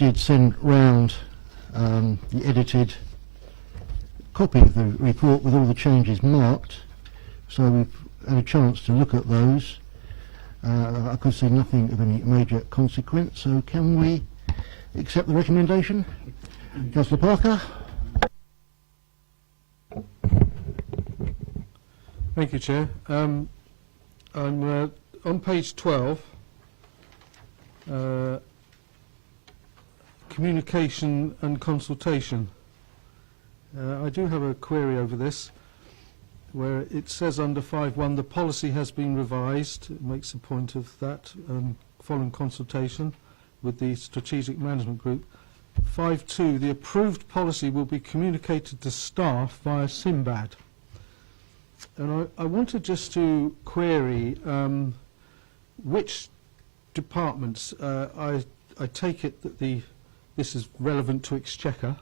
did send round the edited copy of the report with all the changes marked, so we've had a chance to look at those. I could see nothing of any major consequence, so can we accept the recommendation? Councillor Parker. Thank you, Chair. I'm on page 12, communication and consultation. I do have a query over this, where it says under 5.1 the policy has been revised. It makes a point of that following consultation with the Strategic Management Group. 5.2 the approved policy will be communicated to staff via SIMBAD. And I wanted just to query which departments. I take it that this is relevant to Exchequer,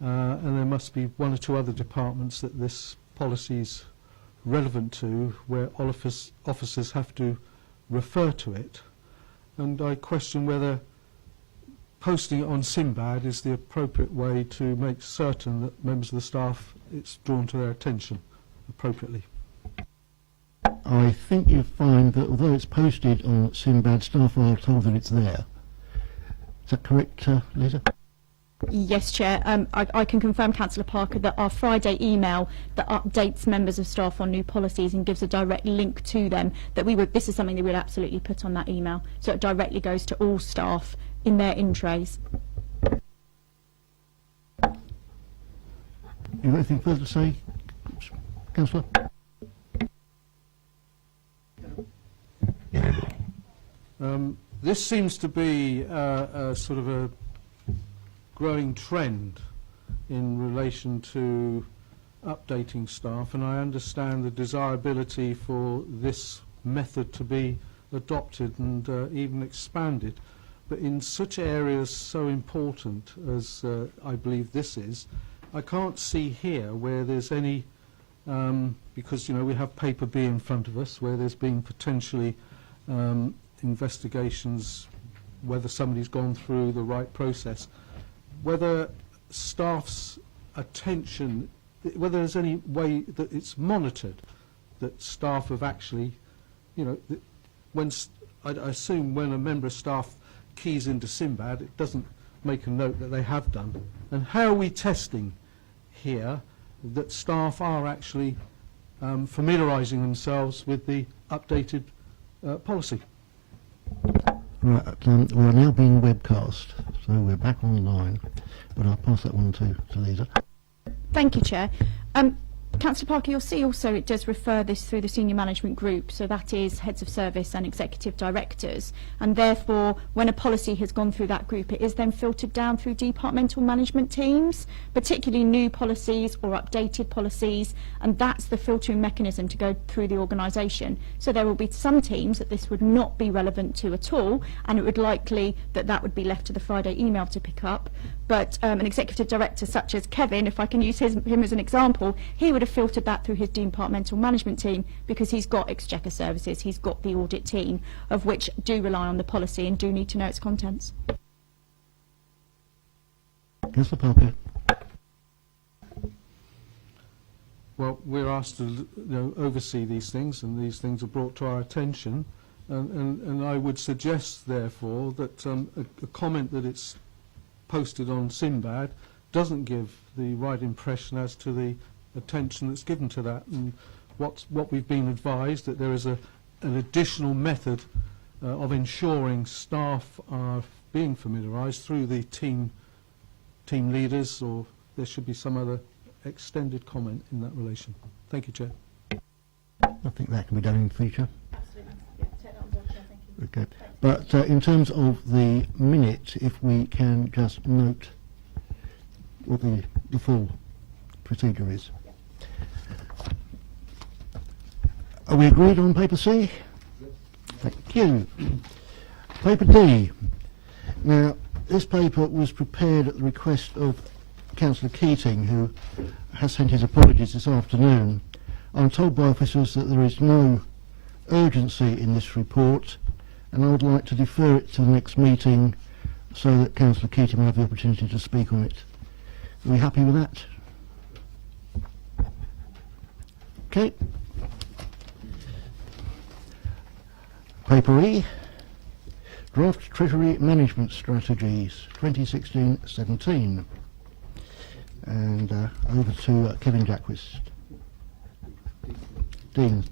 and there must be one or two other departments that this policy is relevant to, where officers have to refer to it. And I question whether posting it on SIMBAD is the appropriate way to make certain that members of the staff, it's drawn to their attention appropriately. I think you find that although it's posted on SIMBAD, staff are told that it's there. Is that correct, Lisa? Yes, Chair. I can confirm, Councillor Parker, that our Friday email that updates members of staff on new policies and gives a direct link to them, that this is something that we'll absolutely put on that email, so it directly goes to all staff in their in-trays. You got anything further to say, Councillor? This seems to be a sort of a growing trend in relation to updating staff, and I understand the desirability for this method to be adopted and even expanded. But in such areas so important as I believe this is, I can't see here where there's any, because we have paper B in front of us, where there's been potentially investigations, whether somebody's gone through the right process, whether staff's attention, whether there's any way that it's monitored, that staff have actually, I assume when a member of staff keys into SIMBAD, it doesn't make a note that they have done. And how are we testing here that staff are actually familiarising themselves with the updated policy? Right, we are now being webcast, so we're back online, but I'll pass that one to Lisa. Thank you, Chair. Councillor Parker, you'll see also it does refer this through the senior management group, so that is heads of service and executive directors, and therefore when a policy has gone through that group, it is then filtered down through departmental management teams, particularly new policies or updated policies, and that's the filtering mechanism to go through the organisation. So there will be some teams that this would not be relevant to at all, and it would likely that would be left to the Friday email to pick up. But an executive director such as Kevin, if I can use him as an example, he would have filtered that through his departmental management team, because he's got Exchequer services, he's got the audit team, of which do rely on the policy and do need to know its contents. Councillor Parker. Well, we're asked to oversee these things, and these things are brought to our attention, and I would suggest therefore that a comment that it's posted on SIMBAD doesn't give the right impression as to the attention that's given to that, and what we've been advised, that there is an additional method of ensuring staff are being familiarised through the team leaders, or there should be some other extended comment in that relation. Thank you, Chair. I think that can be done in future. Okay. But in terms of the minute, if we can just note what the full procedure is. Are we agreed on paper C? Thank you. Paper D. Now, this paper was prepared at the request of Councillor Keating, who has sent his apologies this afternoon. I'm told by officers that there is no urgency in this report, and I would like to defer it to the next meeting so that Councillor Keating will have the opportunity to speak on it. Are we happy with that? Okay. Paper E, Draft Treasury Management Strategies 2016-17. And over to Kevin Jacquist. Dean.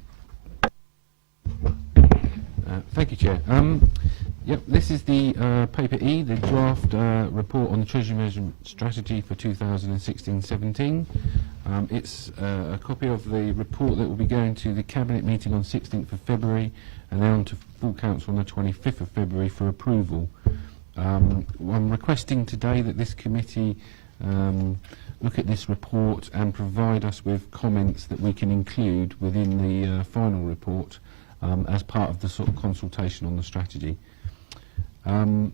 Thank you, Chair. Yep, this is the Paper E, the draft report on the Treasury Management Strategy for 2016-17. It's a copy of the report that will be going to the Cabinet meeting on 16th of February and then on to full council on the 25th of February for approval. I'm requesting today that this committee look at this report and provide us with comments that we can include within the final report as part of the sort of consultation on the strategy. One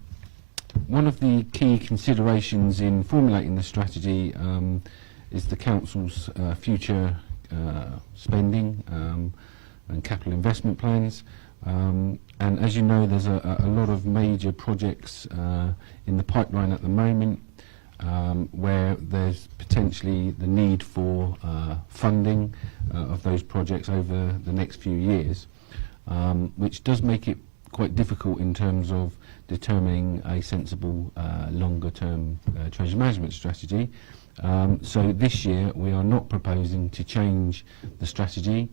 of the key considerations in formulating the strategy is the Council's future spending and capital investment plans. And as you know, there's a lot of major projects in the pipeline at the moment where there's potentially the need for funding of those projects over the next few years, which does make it quite difficult in terms of determining a sensible longer-term treasury management strategy. So this year we are not proposing to change the strategy,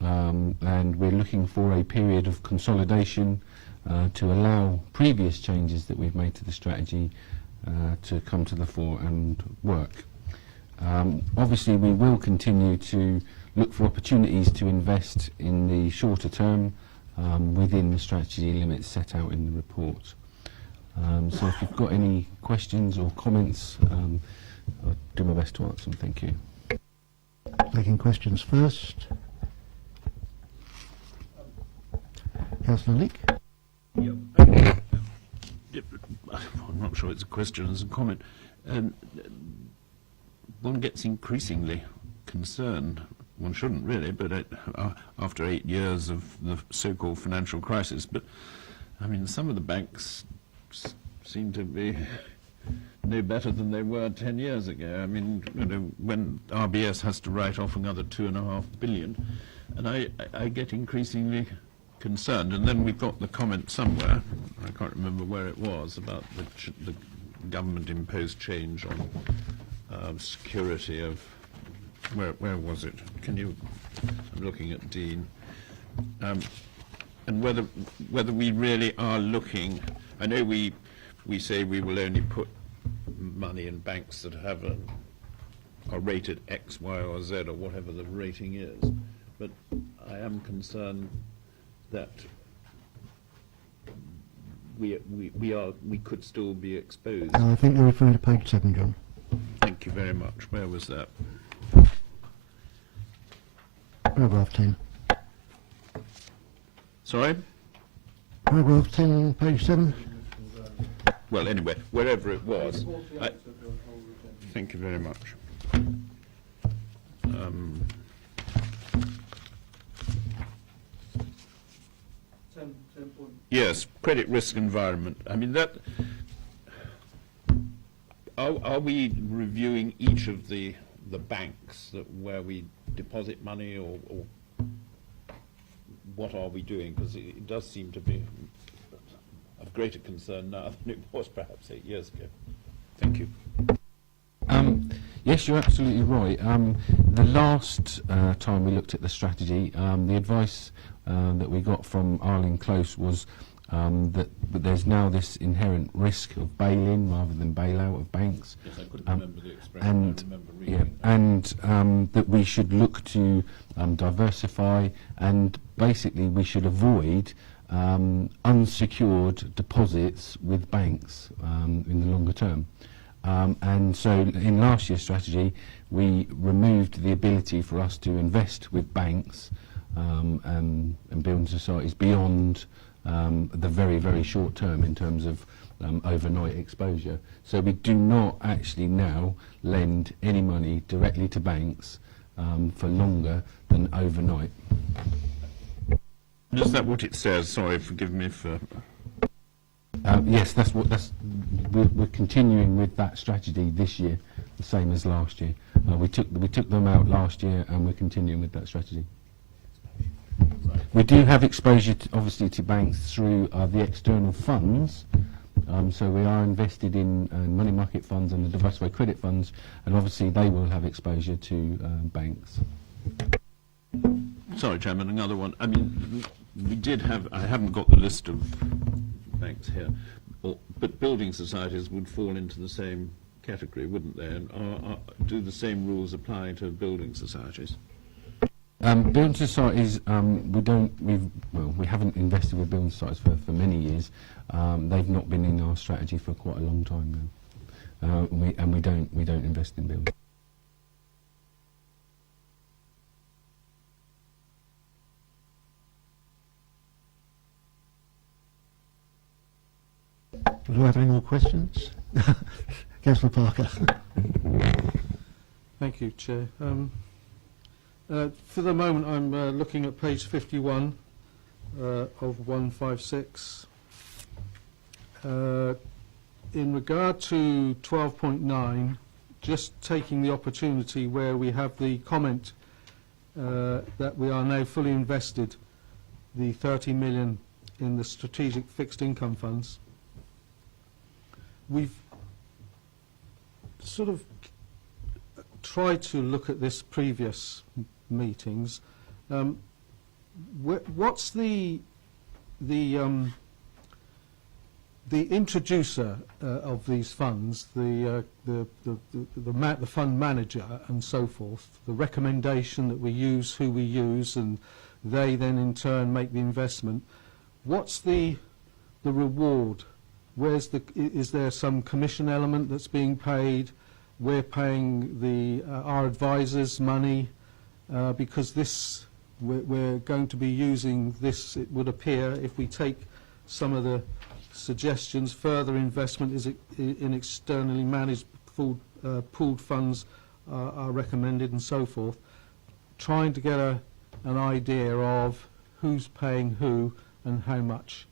and we're looking for a period of consolidation to allow previous changes that we've made to the strategy to come to the fore and work. Obviously we will continue to look for opportunities to invest in the shorter term within the strategy limits set out in the report. So if you've got any questions or comments, I'll do my best to answer them. Thank you. Taking questions first. Councillor Leake. Yep. I'm not sure it's a question, it's a comment. One gets increasingly concerned, one shouldn't really, but after 8 years of the so-called financial crisis, but I mean some of the banks seem to be no better than they were 10 years ago. I mean, you know, when RBS has to write off another $2.5 billion, and I get increasingly concerned. And then we've got the comment somewhere, I can't remember where it was, about the government-imposed change on security of, where was it? Can you, I'm looking at Dean, and whether we really are looking, I know we say we will only put money in banks that have are rated X, Y, or Z, or whatever the rating is, but I am concerned that we could still be exposed. I think you're referring to page 7, John. Thank you very much. Where was that? Paragraph 10. Sorry? Paragraph 10, page 7. Well, anyway, wherever it was. Thank you very much. Yes, credit risk environment. I mean, that. Are we reviewing each of the banks where we deposit money, or what are we doing? Because it does seem to be of greater concern now than it was perhaps 8 years ago. Thank you. Yes, you're absolutely right. The last time we looked at the strategy, the advice that we got from Arlene Close was that there's now this inherent risk of bail-in rather than bail-out of banks. Yes, I couldn't remember the expression. And, I remember reading and that we should look to diversify, and basically we should avoid unsecured deposits with banks in the longer term. And so in last year's strategy we removed the ability for us to invest with banks and building societies beyond the very, very short term in terms of overnight exposure. So we do not actually now lend any money directly to banks for longer than overnight. Is that what it says? Sorry, forgive me for... Yes, we're continuing with that strategy this year, the same as last year. We took them out last year, and we're continuing with that strategy. We do have exposure, obviously, to banks through the external funds. So we are invested in money market funds and the diversified credit funds, and obviously they will have exposure to banks. Sorry, Chairman, another one. I mean, we did have, I haven't got the list of banks here, but building societies would fall into the same category, wouldn't they? And do the same rules apply to building societies? Building societies, we haven't invested with building societies for many years. They've not been in our strategy for quite a long time now, we don't invest in buildings. Do we have any more questions? Councillor Parker. Thank you, Chair. For the moment, I'm looking at page 51 of 156. In regard to 12.9, just taking the opportunity where we have the comment that we are now fully invested, the 30 million in the strategic fixed income funds. We've sort of tried to look at this previous meetings. What's the introducer of these funds, the fund manager and so forth, the recommendation that we use, who we use, and they then in turn make the investment. What's the reward? Is there some commission element that's being paid? We're paying our advisors money because we're going to be using this, it would appear, if we take some of the suggestions, further investment is in externally managed pooled funds are recommended and so forth, trying to get an idea of who's paying who and how much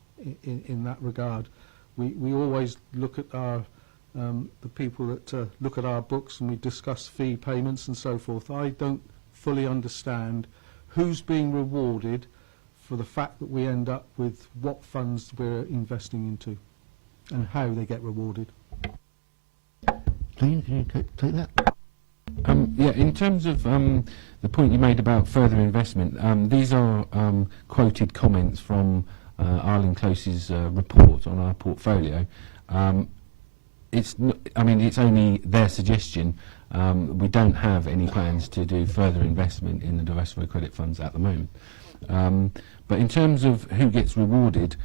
in that regard. We always look at our the people that look at our books and we discuss fee payments and so forth. I don't fully understand who's being rewarded for the fact that we end up with what funds we're investing into and how they get rewarded. Dean, can you take that? Yeah, in terms of the point you made about further investment, these are quoted comments from Arlene Close's report on our portfolio. It's only their suggestion. We don't have any plans to do further investment in the diversified credit funds at the moment. But in terms of who gets rewarded,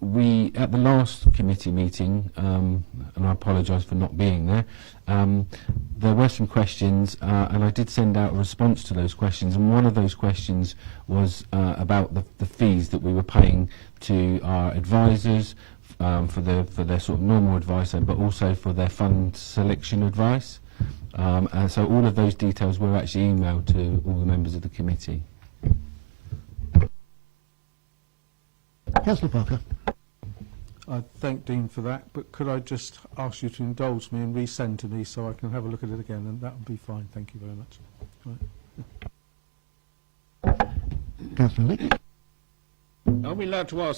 we, at the last committee meeting, and I apologise for not being there, there were some questions, and I did send out a response to those questions, and one of those questions was about the fees that we were paying to our advisors for their sort of normal advice, but also for their fund selection advice. And so all of those details were actually emailed to all the members of the committee. Councillor Parker. I thank Dean for that, but could I just ask you to indulge me and resend to me so I can have a look at it again, and that would be fine. Thank you very much. Right. Councillor Leake. Are we allowed to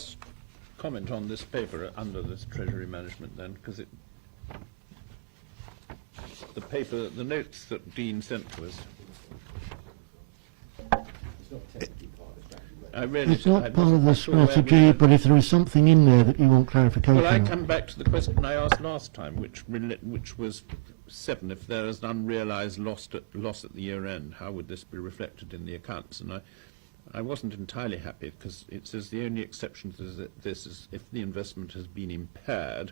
comment on this paper under this Treasury Management then? Because the notes that Dean sent to us. It's not part of the strategy, but if there is something in there that you want clarification Well, I on. come back to the question I asked last time, which was 7. If there is an unrealised loss at the year end, how would this be reflected in the accounts? And I wasn't entirely happy because it says the only exception to this is if the investment has been impaired,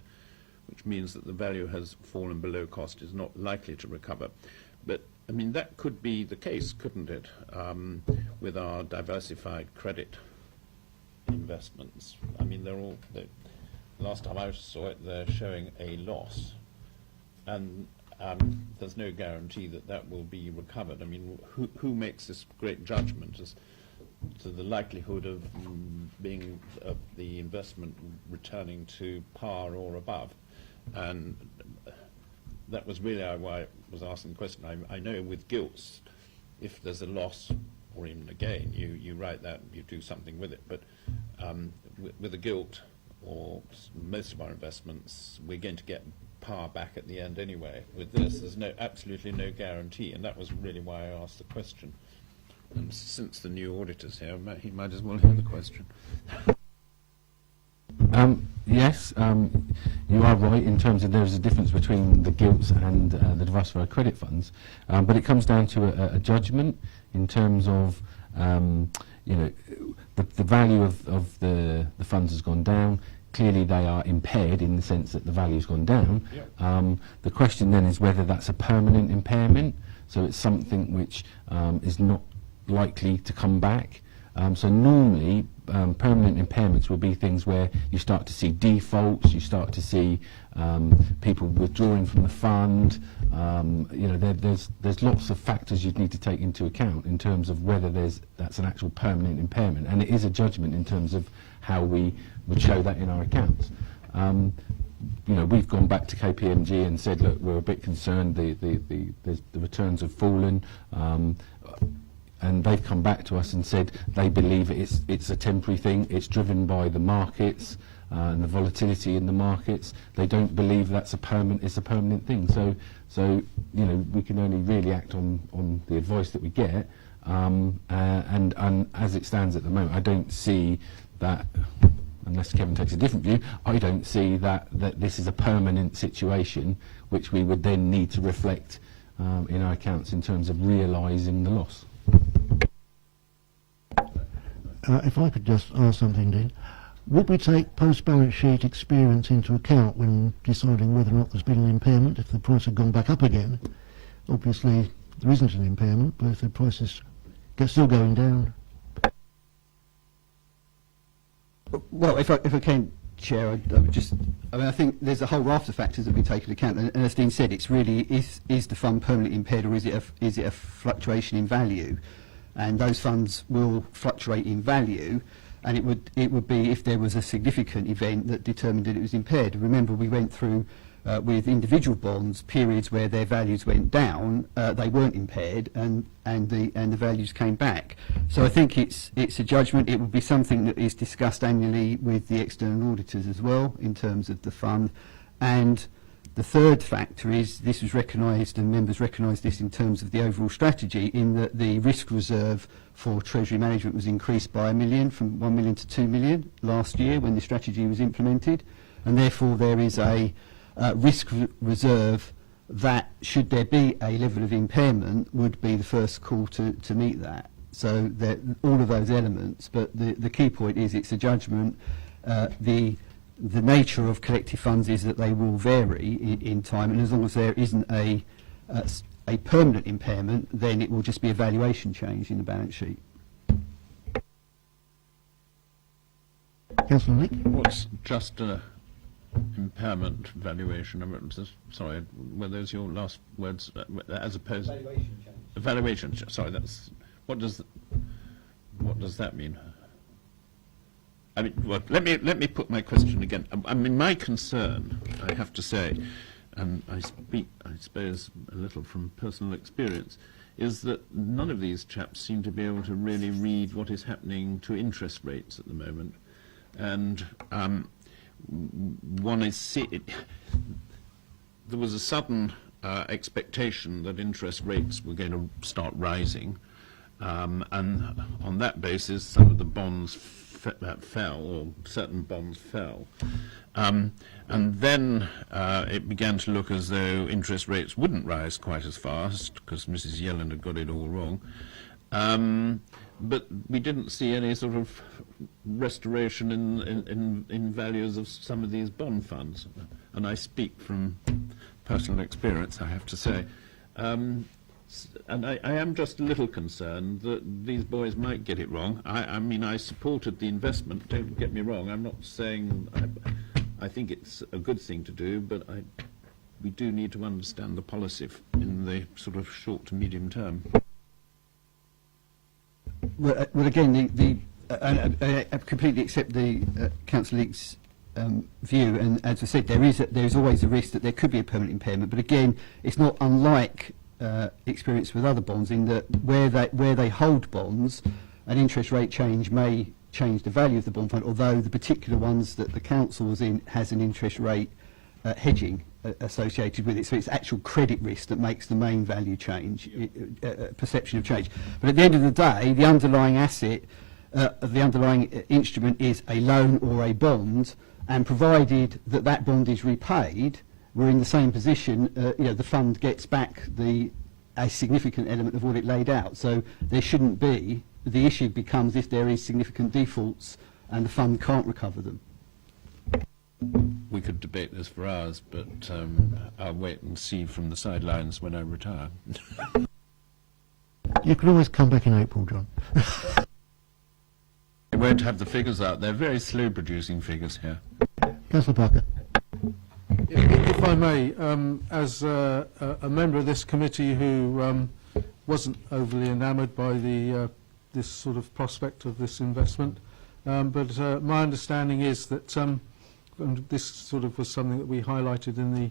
which means that the value has fallen below cost, is not likely to recover. But I mean, that could be the case, couldn't it, with our diversified credit investments? I mean, last time I saw it, they're showing a loss, and there's no guarantee that that will be recovered. I mean, who makes this great judgment as to the likelihood of being of the investment returning to par or above, and that was really why I was asking the question. I know with gilts, if there's a loss or even a gain, you write that, you do something with it. But with a gilt or most of our investments, we're going to get par back at the end anyway. With this, there's absolutely no guarantee, and that was really why I asked the question. And since the new auditor's here, he might as well hear the question. Yes, you are right in terms of there's a difference between the gilts and the diversified credit funds, but it comes down to a judgment in terms of the value of the funds has gone down. Clearly they are impaired in the sense that the value's gone down. Yep. The question then is whether that's a permanent impairment, so it's something which is not likely to come back. So normally permanent impairments will be things where you start to see defaults, you start to see people withdrawing from the fund. There's lots of factors you'd need to take into account in terms of whether that's an actual permanent impairment, and it is a judgment in terms of how we would show that in our accounts. We've gone back to KPMG and said, look, we're a bit concerned, the returns have fallen, and they've come back to us and said they believe it's a temporary thing, it's driven by the markets and the volatility in the markets. They don't believe it's a permanent thing. So we can only really act on the advice that we get, and as it stands at the moment, I don't see that, unless Kevin takes a different view, I don't see that this is a permanent situation which we would then need to reflect in our accounts in terms of realising the loss. If I could just ask something, Dean. Would we take post-balance sheet experience into account when deciding whether or not there's been an impairment? If the price had gone back up again, obviously there isn't an impairment, but if the price is still going down... Well, if I can, Chair, I would just... I think there's a whole raft of factors that we take into account, and as Dean said, it's really, is the fund permanently impaired, or is it a fluctuation in value? And those funds will fluctuate in value, and it would be if there was a significant event that determined that it was impaired. Remember, we went through with individual bonds periods where their values went down, they weren't impaired, and the values came back. So I think it's a judgment. It would be something that is discussed annually with the external auditors as well in terms of the fund. And the third factor is this was recognised, and members recognised this in terms of the overall strategy, in that the risk reserve for Treasury management was increased by £1 million, from 1 million to 2 million last year when the strategy was implemented, and therefore there is a risk reserve that, should there be a level of impairment, would be the first call to meet that. So all of those elements, but the key point is it's a judgment. The nature of collective funds is that they will vary in time, and as long as there isn't a permanent impairment, then it will just be a valuation change in the balance sheet. Councillor Nick? What's just an impairment valuation? Sorry, were those your last words? As opposed Valuation change. Valuation. Sorry, what does that mean? I mean, well, let me put my question again. I mean, my concern, I have to say, and I speak, I suppose, a little from personal experience, is that none of these chaps seem to be able to really read what is happening to interest rates at the moment. And one is there was a sudden expectation that interest rates were going to start rising, and on that basis, some of the bonds fell, or certain bonds fell. And then it began to look as though interest rates wouldn't rise quite as fast, because Mrs. Yellen had got it all wrong. But we didn't see any sort of restoration in values of some of these bond funds. And I speak from personal experience, I have to say. And I am just a little concerned that these boys might get it wrong. I mean, I supported the investment, don't get me wrong. I'm not saying I think it's a good thing to do, but we do need to understand the policy in the sort of short to medium term. Well, again, I completely accept the Councillor Leake's view, and as I said, there is always a risk that there could be a permanent impairment. But again, it's not unlike experience with other bonds in that where they hold bonds, an interest rate change may change the value of the bond fund, although the particular ones that the council was in has an interest rate hedging associated with it. So it's actual credit risk that makes the main value change, perception of change. But at the end of the day, the underlying asset of the underlying instrument is a loan or a bond, and provided that that bond is repaid, we're in the same position. The fund gets back a significant element of what it laid out. So there shouldn't be. The issue becomes if there is significant defaults and the fund can't recover them. We could debate this for hours, but I'll wait and see from the sidelines when I retire. You can always come back in April, John. I won't have the figures out. They're very slow producing figures here. Councillor Parker. If I may, as a member of this committee who wasn't overly enamoured by this sort of prospect of this investment, but my understanding is that, and this sort of was something that we highlighted in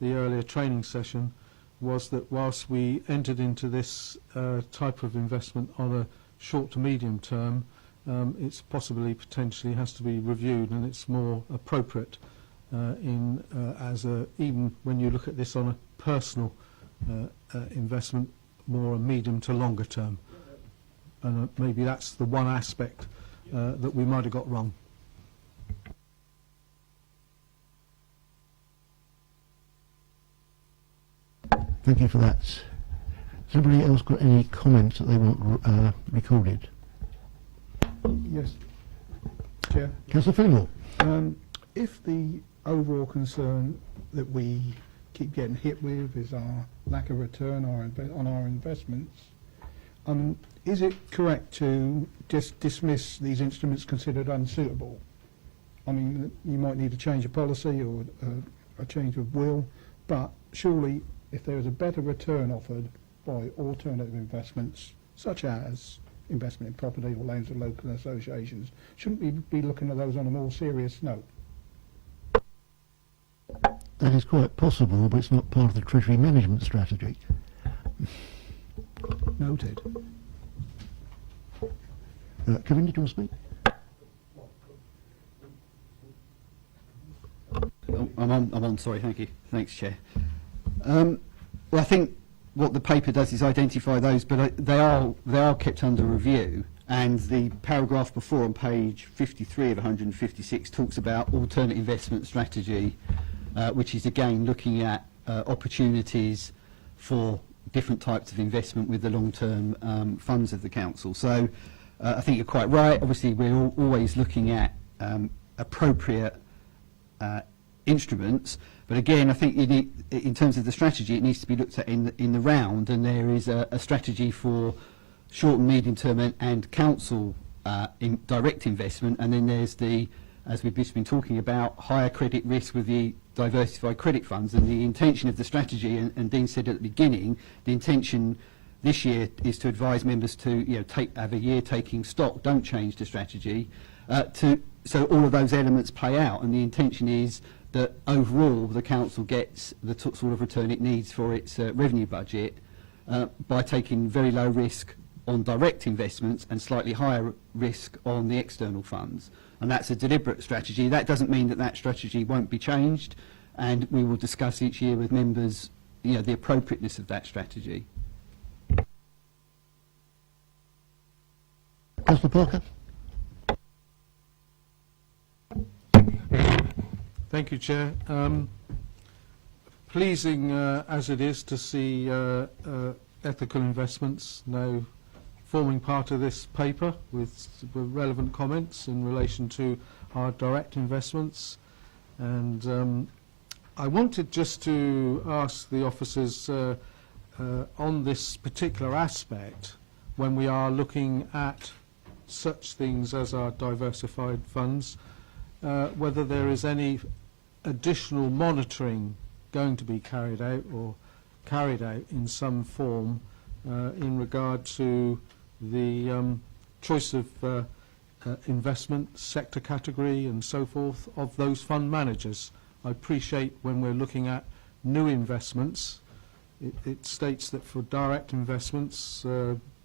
the earlier training session, was that whilst we entered into this type of investment on a short to medium term, it's possibly potentially has to be reviewed, and it's more appropriate even when you look at this on a personal investment, more a medium to longer term. And maybe that's the one aspect that we might have got wrong. Thank you for that. Has anybody else got any comments that they want recorded? Yes, Chair. Councillor Fillmore. If the overall concern that we keep getting hit with is our lack of return on our investments, is it correct to just dismiss these instruments considered unsuitable? I mean, you might need a change of policy or a change of will, but surely if there is a better return offered by alternative investments, such as investment in property or loans to local associations, shouldn't we be looking at those on a more serious note? That is quite possible, but it's not part of the Treasury management strategy. Noted. Kevin, did you want to speak? I'm on, sorry, thank you. Thanks, Chair. Well, I think what the paper does is identify those, but they are kept under review, and the paragraph before on page 53 of 156 talks about alternate investment strategy, which is again looking at opportunities for different types of investment with the long-term funds of the council. So I think you're quite right. Obviously, we're always looking at appropriate instruments, but again, I think you need, in terms of the strategy, it needs to be looked at in the round, and there is a strategy for short and medium term and council in direct investment, and then there's the, as we've just been talking about, higher credit risk with the diversified credit funds. And the intention of the strategy, and Dean said at the beginning, the intention this year is to advise members to have a year taking stock, don't change the strategy, so all of those elements play out, and the intention is that overall the council gets the sort of return it needs for its revenue budget by taking very low risk on direct investments and slightly higher risk on the external funds. And that's a deliberate strategy. That doesn't mean that that strategy won't be changed, and we will discuss each year with members the appropriateness of that strategy. Councillor Parker. Thank you, Chair. Pleasing as it is to see ethical investments now forming part of this paper with relevant comments in relation to our direct investments. And I wanted just to ask the officers on this particular aspect, when we are looking at such things as our diversified funds, whether there is any additional monitoring going to be carried out in some form in regard to the choice of investment, sector category and so forth of those fund managers. I appreciate when we're looking at new investments, it states that for direct investments,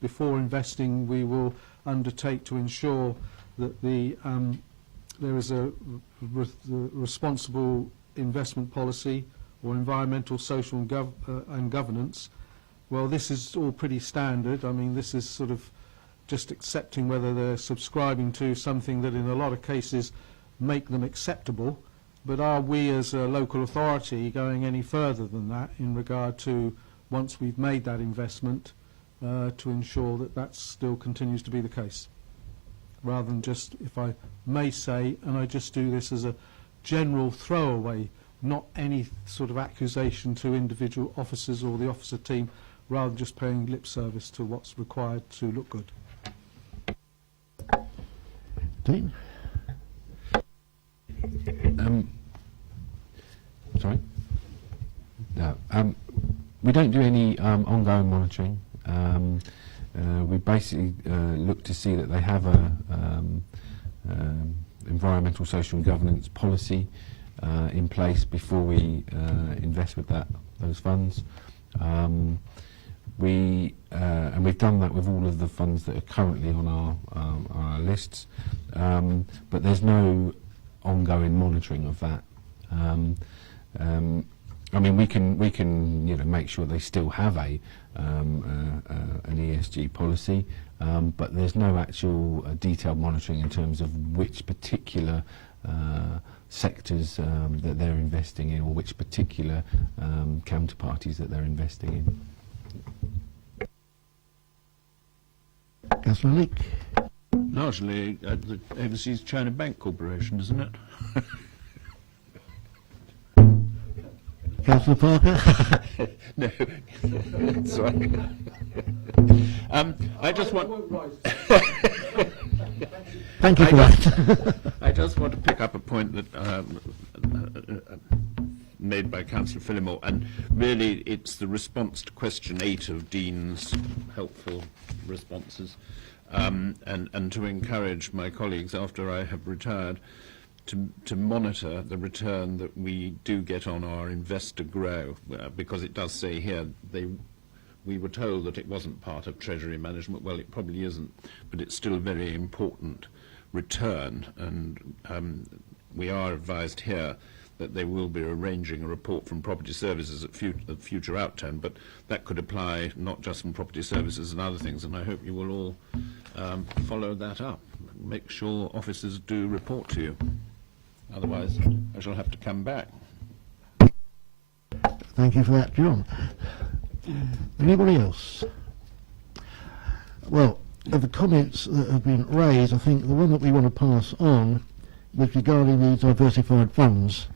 before investing we will undertake to ensure that there is a responsible investment policy or environmental, social and governance. Well, this is all pretty standard. I mean, this is sort of just accepting whether they're subscribing to something that in a lot of cases make them acceptable. But are we as a local authority going any further than that in regard to, once we've made that investment, to ensure that that still continues to be the case? Rather than just, if I may say, and I just do this as a general throwaway, not any sort of accusation to individual officers or the officer team, rather than just paying lip service to what's required to look good. Dean? Sorry? No. We don't do any ongoing monitoring. We basically look to see that they have a environmental, social and governance policy in place before we invest with those funds. And we've done that with all of the funds that are currently on our lists, but there's no ongoing monitoring of that. I mean, we can make sure they still have an ESG policy, but there's no actual detailed monitoring in terms of which particular sectors that they're investing in, or which particular counterparties that they're investing in. Councillor Leake? Largely the Overseas China Bank Corporation, isn't it? Councillor Parker? No, sorry. I just want. Thank you for that. I just want to pick up a point that made by Councillor Phillimore, and really it's the response to question 8 of Dean's helpful responses, and to encourage my colleagues after I have retired to monitor the return that we do get on our investor grow, because it does say here we were told that it wasn't part of Treasury management. Well, it probably isn't, but it's still a very important return, and we are advised here that they will be arranging a report from Property Services at future outturn, but that could apply not just from Property Services and other things, and I hope you will all follow that up. Make sure officers do report to you. Otherwise, I shall have to come back. Thank you for that, John. Anybody else? Well, of the comments that have been raised, I think the one that we want to pass on was regarding the diversified funds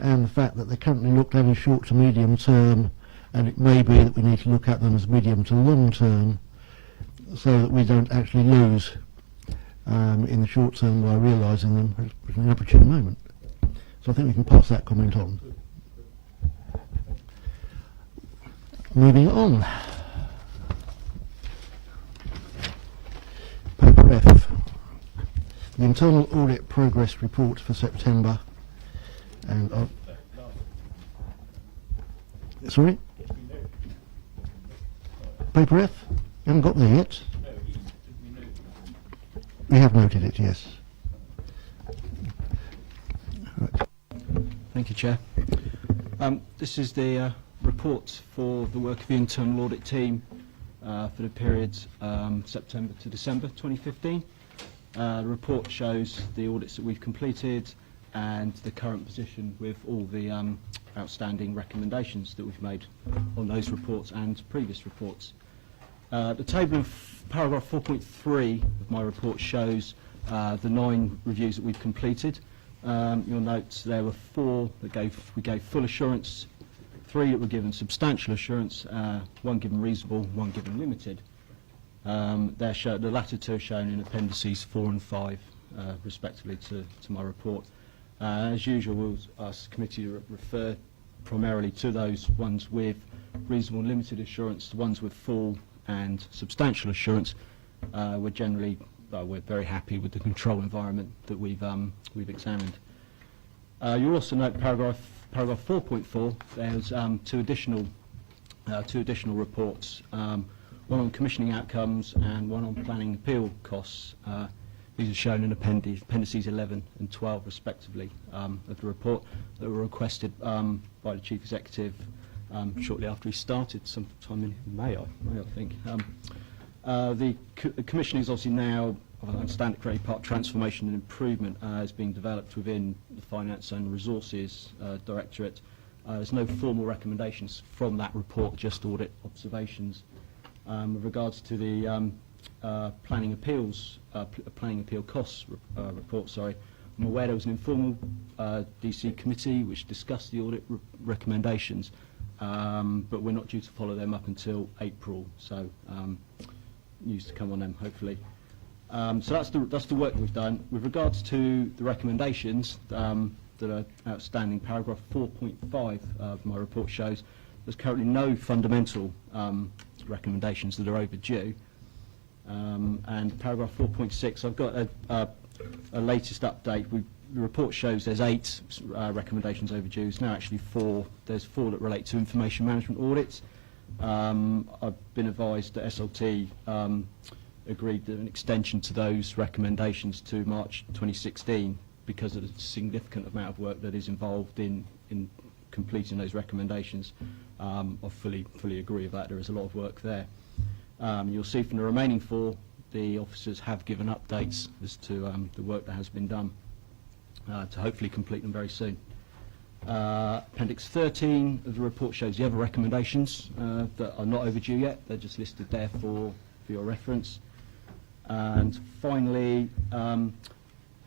and the fact that they're currently looked at in short to medium term, and it may be that we need to look at them as medium to long term so that we don't actually lose in the short term by realising them at an opportune moment. So I think we can pass that comment on. Moving on. Paper F. The Internal Audit Progress Report for September. And sorry? Paper F? You haven't got there yet? We have noted it, yes. Right. Thank you, Chair. This is the report for the work of the internal audit team for the period September to December 2015. The report shows the audits that we've completed and the current position with all the outstanding recommendations that we've made on those reports and previous reports. The table of paragraph 4.3 of my report shows the 9 reviews that we've completed. You'll note there were 4 that we gave full assurance, 3 that were given substantial assurance, 1 given reasonable, 1 given limited. The latter 2 are shown in appendices 4 and 5, respectively, to my report. As usual, we'll ask the committee to refer primarily to those ones with reasonable and limited assurance. The ones with full and substantial assurance were generally we're very happy with the control environment that we've examined. You'll also note paragraph 4.4. There's two additional reports. One on commissioning outcomes and one on planning appeal costs. These are shown in appendices 11 and 12 respectively of the report that were requested by the Chief Executive shortly after he started, sometime in May I think. The commissioning is obviously now, I understand it correctly, part transformation and improvement is being developed within the Finance and Resources Directorate. There's no formal recommendations from that report, just audit observations. With regards to the planning appeal costs report, I'm aware there was an informal DC committee which discussed the audit recommendations, but we're not due to follow them up until April, so news to come on them hopefully. So that's the work we've done. With regards to the recommendations that are outstanding, paragraph 4.5 of my report shows there's currently no fundamental recommendations that are overdue. And paragraph 4.6, I've got a latest update. The report shows there's 8 recommendations overdue. It's now actually 4. There's 4 that relate to information management audits. I've been advised that SLT agreed that an extension to those recommendations to March 2016 because of the significant amount of work that is involved in completing those recommendations. I fully agree with that. There is a lot of work there. You'll see from the remaining 4, the officers have given updates as to the work that has been done to hopefully complete them very soon. Appendix 13 of the report shows the other recommendations that are not overdue yet. They're just listed there for your reference. And finally,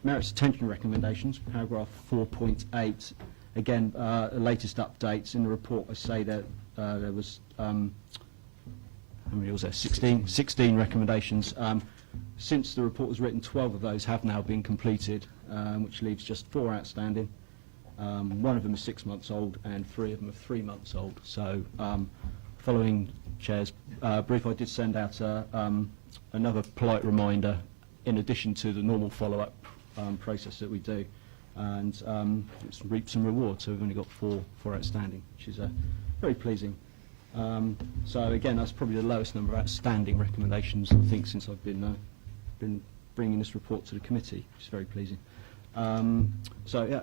merits attention recommendations, paragraph 4.8. Again, the latest updates in the report. I say that there was how many was there? 16 recommendations. Since the report was written, 12 of those have now been completed, which leaves just 4 outstanding. One of them is 6 months old, and 3 of them are 3 months old. So, following Chair's brief, I did send out another polite reminder, in addition to the normal follow-up process that we do, and it's reaped some rewards. So we've only got 4 outstanding, which is very pleasing. So again, that's probably the lowest number of outstanding recommendations I think since I've been bringing this report to the committee, which is very pleasing. So yeah,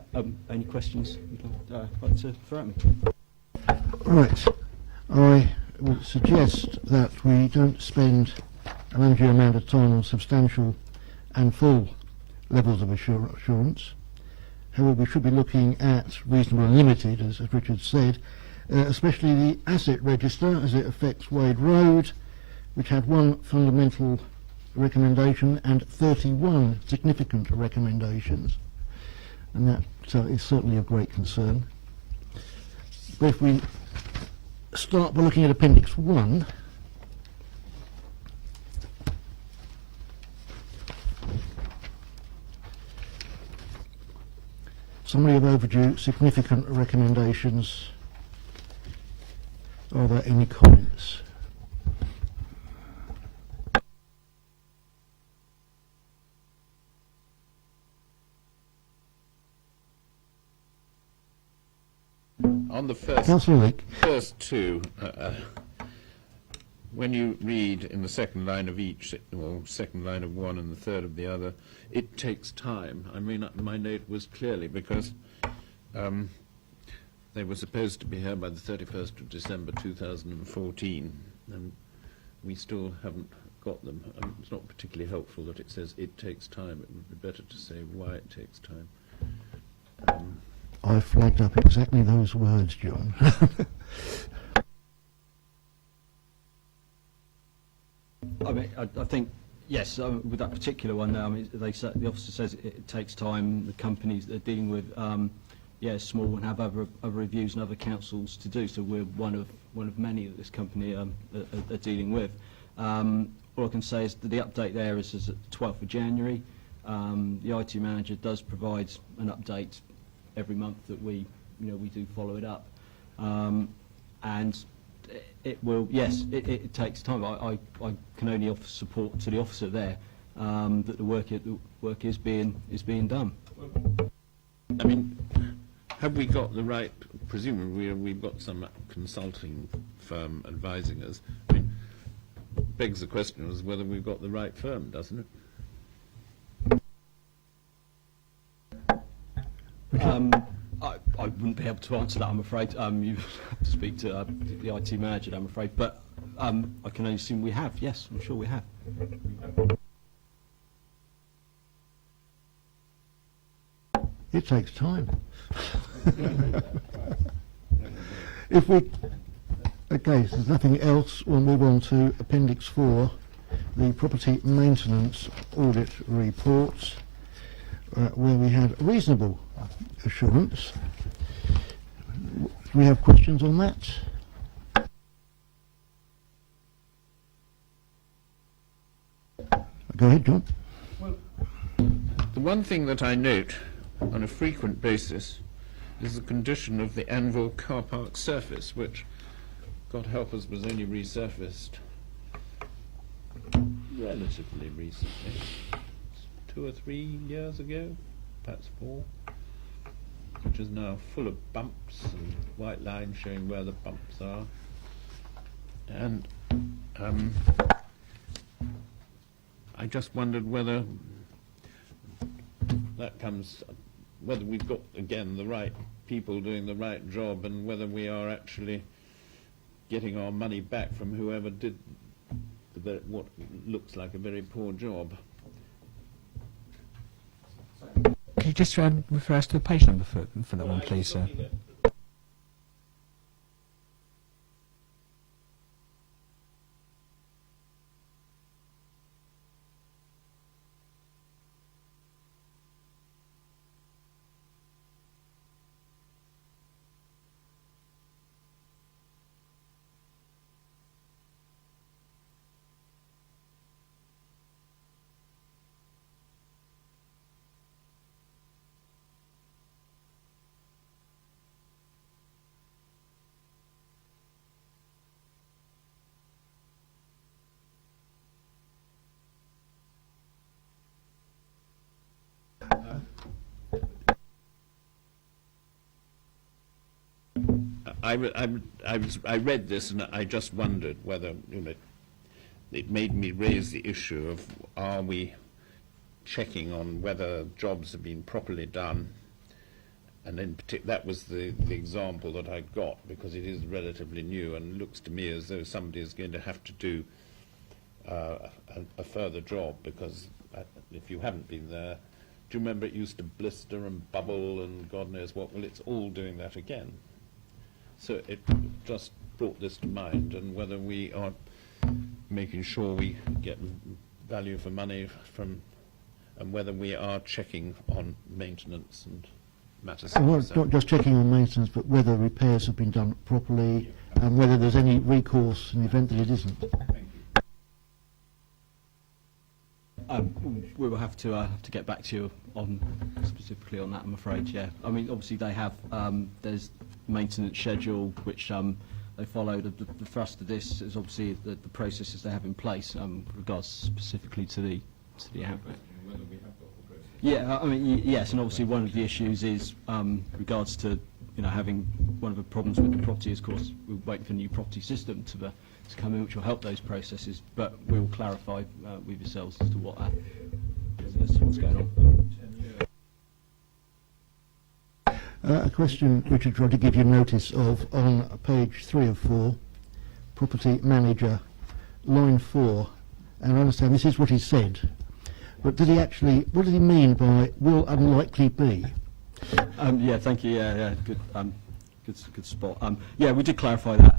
any questions you'd like to throw at me? Right. I would suggest that we don't spend an undue amount of time on substantial and full levels of assurance. However, we should be looking at reasonable and limited, as Richard said, especially the asset register as it affects Wade Road, which had 1 fundamental recommendation and 31 significant recommendations. And that is certainly of great concern. But if we start by looking at Appendix 1, summary of overdue significant recommendations. Are there any comments? On the first, Councillor Lake. first 2, when you read in the second line of each, or second line of one and the third of the other, it takes time. I mean, my note was clearly because they were supposed to be here by the 31st of December 2014, and we still haven't got them. It's not particularly helpful that it says it takes time. It would be better to say why it takes time. I flagged up exactly those words, John. I mean, I think, yes, with that particular one, the officer says it takes time. The companies that are dealing with, small and have other reviews and other councils to do. So we're one of many that this company are dealing with. All I can say is that the update there is at the 12th of January. The IT manager does provide an update every month that we do follow it up, and it will, yes, it takes time. I can only offer support to the officer there. that the work is being done. I mean, have we got the right, presumably we've got some consulting firm advising us. I mean, begs the question as whether we've got the right firm, doesn't it? I wouldn't be able to answer that, I'm afraid. You have to speak to the IT manager, I'm afraid. But I can only assume we have. Yes, I'm sure we have. It takes time. If we, okay, so there's nothing else, we'll move on to Appendix 4, the Property Maintenance Audit Reports, where we had reasonable assurance. Do we have questions on that? Go ahead, John. The one thing that I note on a frequent basis is the condition of the Anvil car park surface, which, God help us, was only resurfaced relatively recently, 2 or 3 years ago, perhaps 4, which is now full of bumps and white lines showing where the bumps are. And I just wondered whether that comes, whether we've got, again, the right people doing the right job, and whether we are actually getting our money back from whoever did what looks like a very poor job. Can you just refer us to the page number for that one, please, sir? I read this and I just wondered whether, it made me raise the issue of, are we checking on whether jobs have been properly done? And in particular, that was the example that I got, because it is relatively new and looks to me as though somebody is going to have to do a further job, because if you haven't been there, do you remember it used to blister and bubble and God knows what? Well, it's all doing that again. So it just brought this to mind, and whether we are making sure we get value for money from, and whether we are checking on maintenance and matters. Not just checking on maintenance, but whether repairs have been done properly, and whether there's any recourse in the event that it isn't. We will have to get back to you on specifically on that, I'm afraid. Yeah, I mean, obviously they have there's maintenance schedule which they follow. The thrust of this is obviously the processes they have in place regards specifically to the outbreak. Yeah, I mean, yes, and obviously one of the issues is regards to having one of the problems with the property is, of course, we're waiting for a new property system to come in, which will help those processes. But we will clarify with yourselves as to what what's going on. A question Richard tried to give you notice of on page 3 of 4, property manager, line 4, and I understand this is what he said, but did he actually, what did he mean by will unlikely be? Yeah, thank you. Yeah, good. Good spot. Yeah, we did clarify that.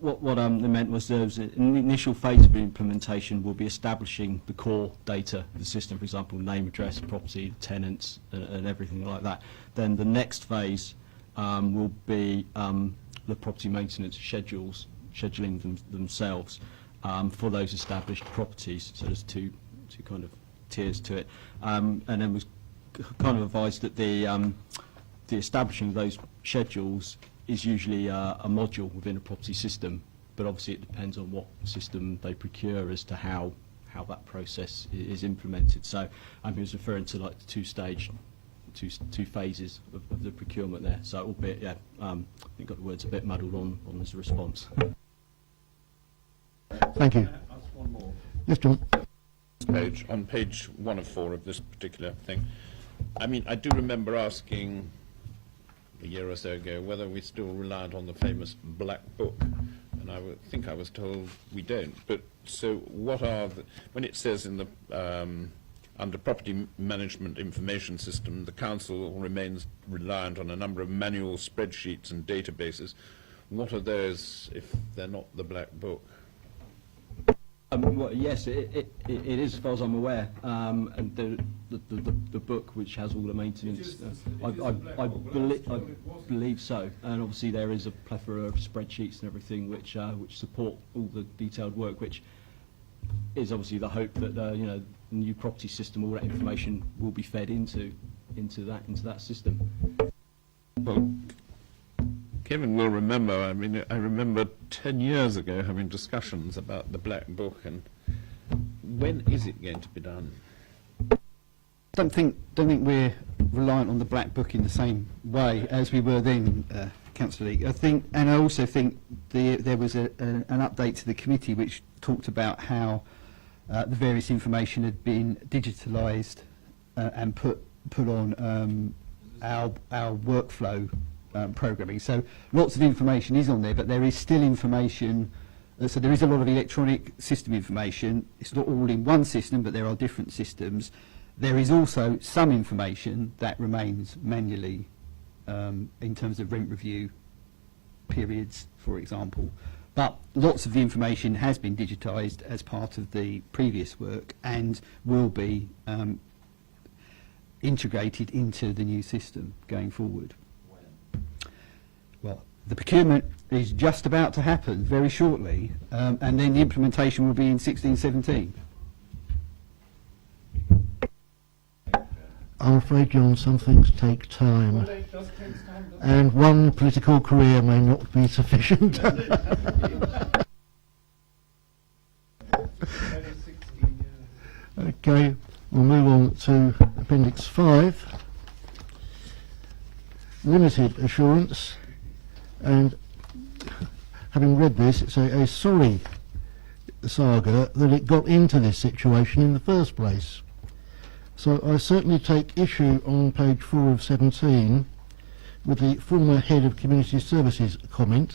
What they meant was there was an initial phase of implementation will be establishing the core data of the system, for example, name, address, property, tenants, and everything like that. Then the next phase will be the property maintenance scheduling themselves for those established properties. So there's two kind of tiers to it, and then was kind of advised that the establishing of those schedules is usually a module within a property system, but obviously it depends on what system they procure as to how how that process is implemented. So he was referring to like the two phases of the procurement there. So albeit, yeah, I think got the words a bit muddled on his response. Thank you. Ask one more. Yes, John. On page 1 of 4 of this particular thing, I mean, I do remember asking a year or so ago whether we still relied on the famous Black Book, and I think I was told we don't. But so what are the, when it says in the under Property Management Information System, the Council remains reliant on a number of manual spreadsheets and databases, what are those if they're not the Black Book? Well, yes, it is, as far as I'm aware, and the book which has all the maintenance. I believe so, and obviously there is a plethora of spreadsheets and everything which support all the detailed work, which is obviously the hope that you know, the new property system, all that information will be fed into that system. Well, Kevin will remember, I mean, I remember 10 years ago having discussions about the Black Book, and when is it going to be done? Don't think we're reliant on the Black Book in the same way as we were then, Councillor Lee. I think, and I also think there was an update to the committee which talked about how the various information had been digitalised and put on our workflow programming. So lots of information is on there, but there is still information. So there is a lot of electronic system information. It's not all in one system, but there are different systems. There is also some information that remains manually in terms of rent review periods, for example. But lots of the information has been digitised as part of the previous work and will be integrated into the new system going forward. Well, the procurement is just about to happen very shortly, and then the implementation will be in 16-17. I'm afraid, John, some things take time, and one political career may not be sufficient. Okay, we'll move on to Appendix 5, limited assurance, and having read this, it's a sorry saga that it got into this situation in the first place. So I certainly take issue on page 4 of 17 with the former head of community services comment.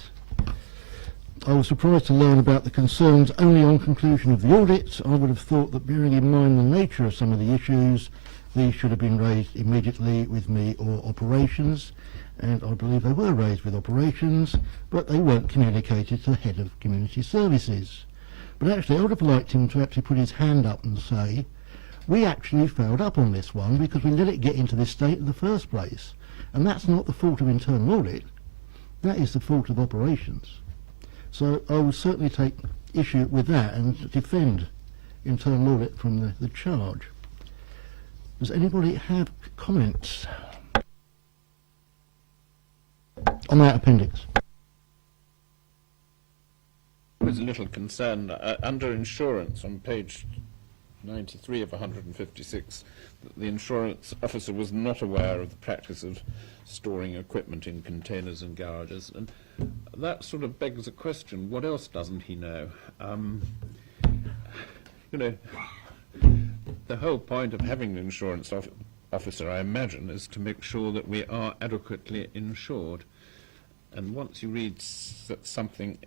I was surprised to learn about the concerns only on conclusion of the audit. I would have thought that, bearing in mind the nature of some of the issues, these should have been raised immediately with me or operations, and I believe they were raised with operations, but they weren't communicated to the head of community services. But actually I would have liked him to actually put his hand up and say, we actually failed up on this one because we let it get into this state in the first place. And that's not the fault of internal audit, that is the fault of operations. So I will certainly take issue with that and defend internal audit from the charge. Does anybody have comments on that appendix? I was a little concerned under insurance on page 93 of 156 that the insurance officer was not aware of the practice of storing equipment in containers and garages, and that sort of begs a question, what else doesn't he know? You know, the whole point of having an insurance officer, I imagine, is to make sure that we are adequately insured, and once you read that something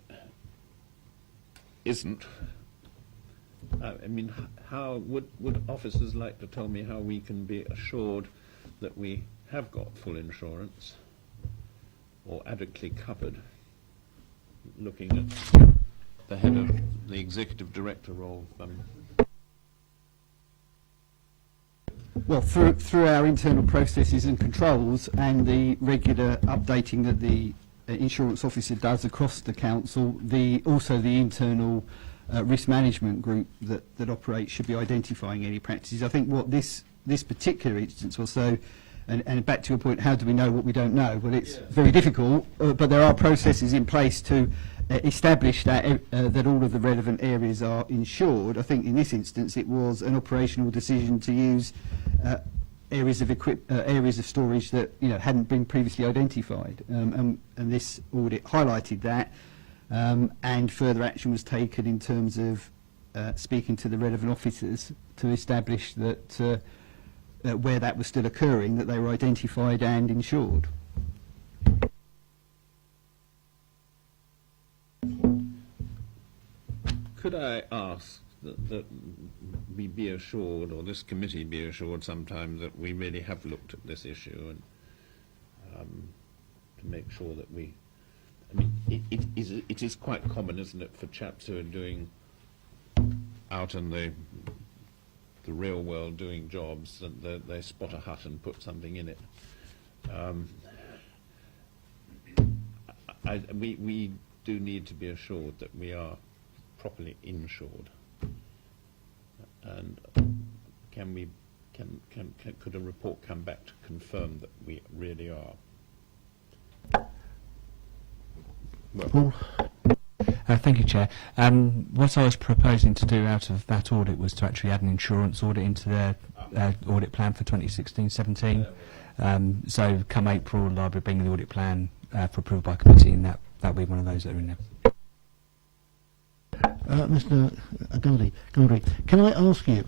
isn't, I mean, how would officers like to tell me how we can be assured that we have got full insurance or adequately covered, looking at the head of the executive director role? Well, through our internal processes and controls and the regular updating that the insurance officer does across the council, also the internal risk management group that operates should be identifying any practices. I think what this particular instance was, so, and back to your point, how do we know what we don't know? Well, it's very difficult, but there are processes in place to established that that all of the relevant areas are insured. I think in this instance it was an operational decision to use areas of storage that hadn't been previously identified, and this audit highlighted that, and further action was taken in terms of speaking to the relevant officers to establish that where that was still occurring, that they were identified and insured. Could I ask that we be assured, or this committee be assured sometime, that we really have looked at this issue and to make sure that we... I mean, it is quite common, isn't it, for chaps who are doing out in the real world doing jobs, and they spot a hut and put something in it. We do need to be assured that we are properly insured, and could a report come back to confirm that we really are? Paul? Thank you, Chair. What I was proposing to do out of that audit was to actually add an insurance audit into their audit plan for 2016-17. So come April, I'll be bringing the audit plan for approval by committee, and that'll be one of those that are in there. Mr. Gundry, can I ask you,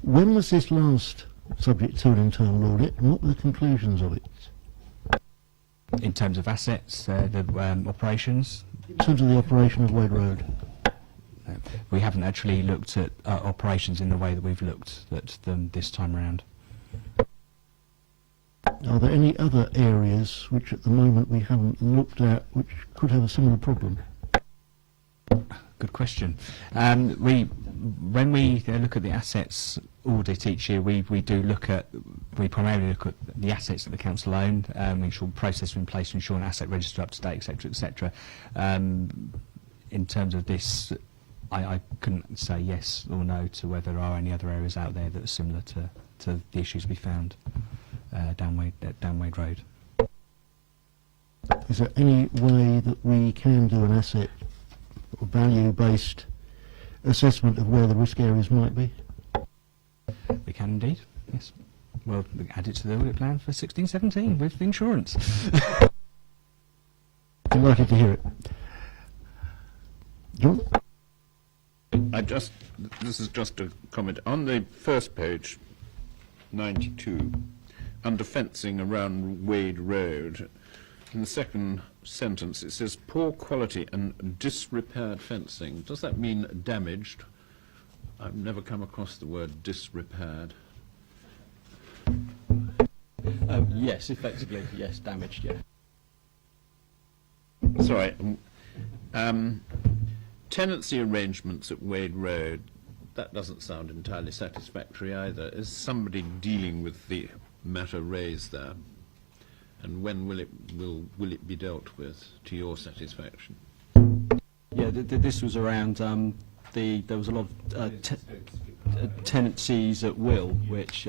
when was this last subject to an internal audit, and what were the conclusions of it? In terms of assets, the operations? In terms of the operation of Wade Road? We haven't actually looked at operations in the way that we've looked at them this time round. Are there any other areas which at the moment we haven't looked at which could have a similar problem? Good question. When we look at the assets audit each year, we primarily look at the assets that the council own, ensure process in place to ensure an asset register up to date, etc., etc. In terms of this, I couldn't say yes or no to whether there are any other areas out there that are similar to the issues we found down Wade Road. Is there any way that we can do an asset or value-based assessment of where the risk areas might be? We can indeed, yes. Well, add it to the audit plan for 16-17 with the insurance. Delighted to hear it. John? This is just a comment. On the first page, 92, under fencing around Wade Road, in the second sentence it says poor quality and disrepaired fencing. Does that mean damaged? I've never come across the word disrepaired. Yes, effectively, yes, damaged, yeah. Sorry. Tenancy arrangements at Wade Road, that doesn't sound entirely satisfactory either. Is somebody dealing with the matter raised there? And when will it be dealt with to your satisfaction? Yeah, this was around there was a lot of tenancies at will, which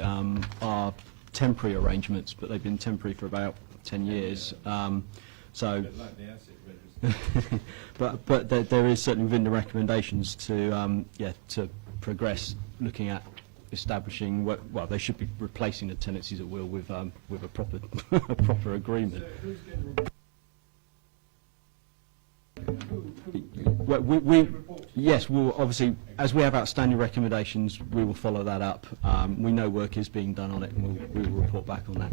are temporary arrangements, but they've been temporary for about 10 years. So, but there is certainly within the recommendations to to progress looking at establishing well, they should be replacing the tenancies at will with a proper a proper agreement. Well, yes, we'll obviously, as we have outstanding recommendations, we will follow that up. We know work is being done on it, and we will report back on that.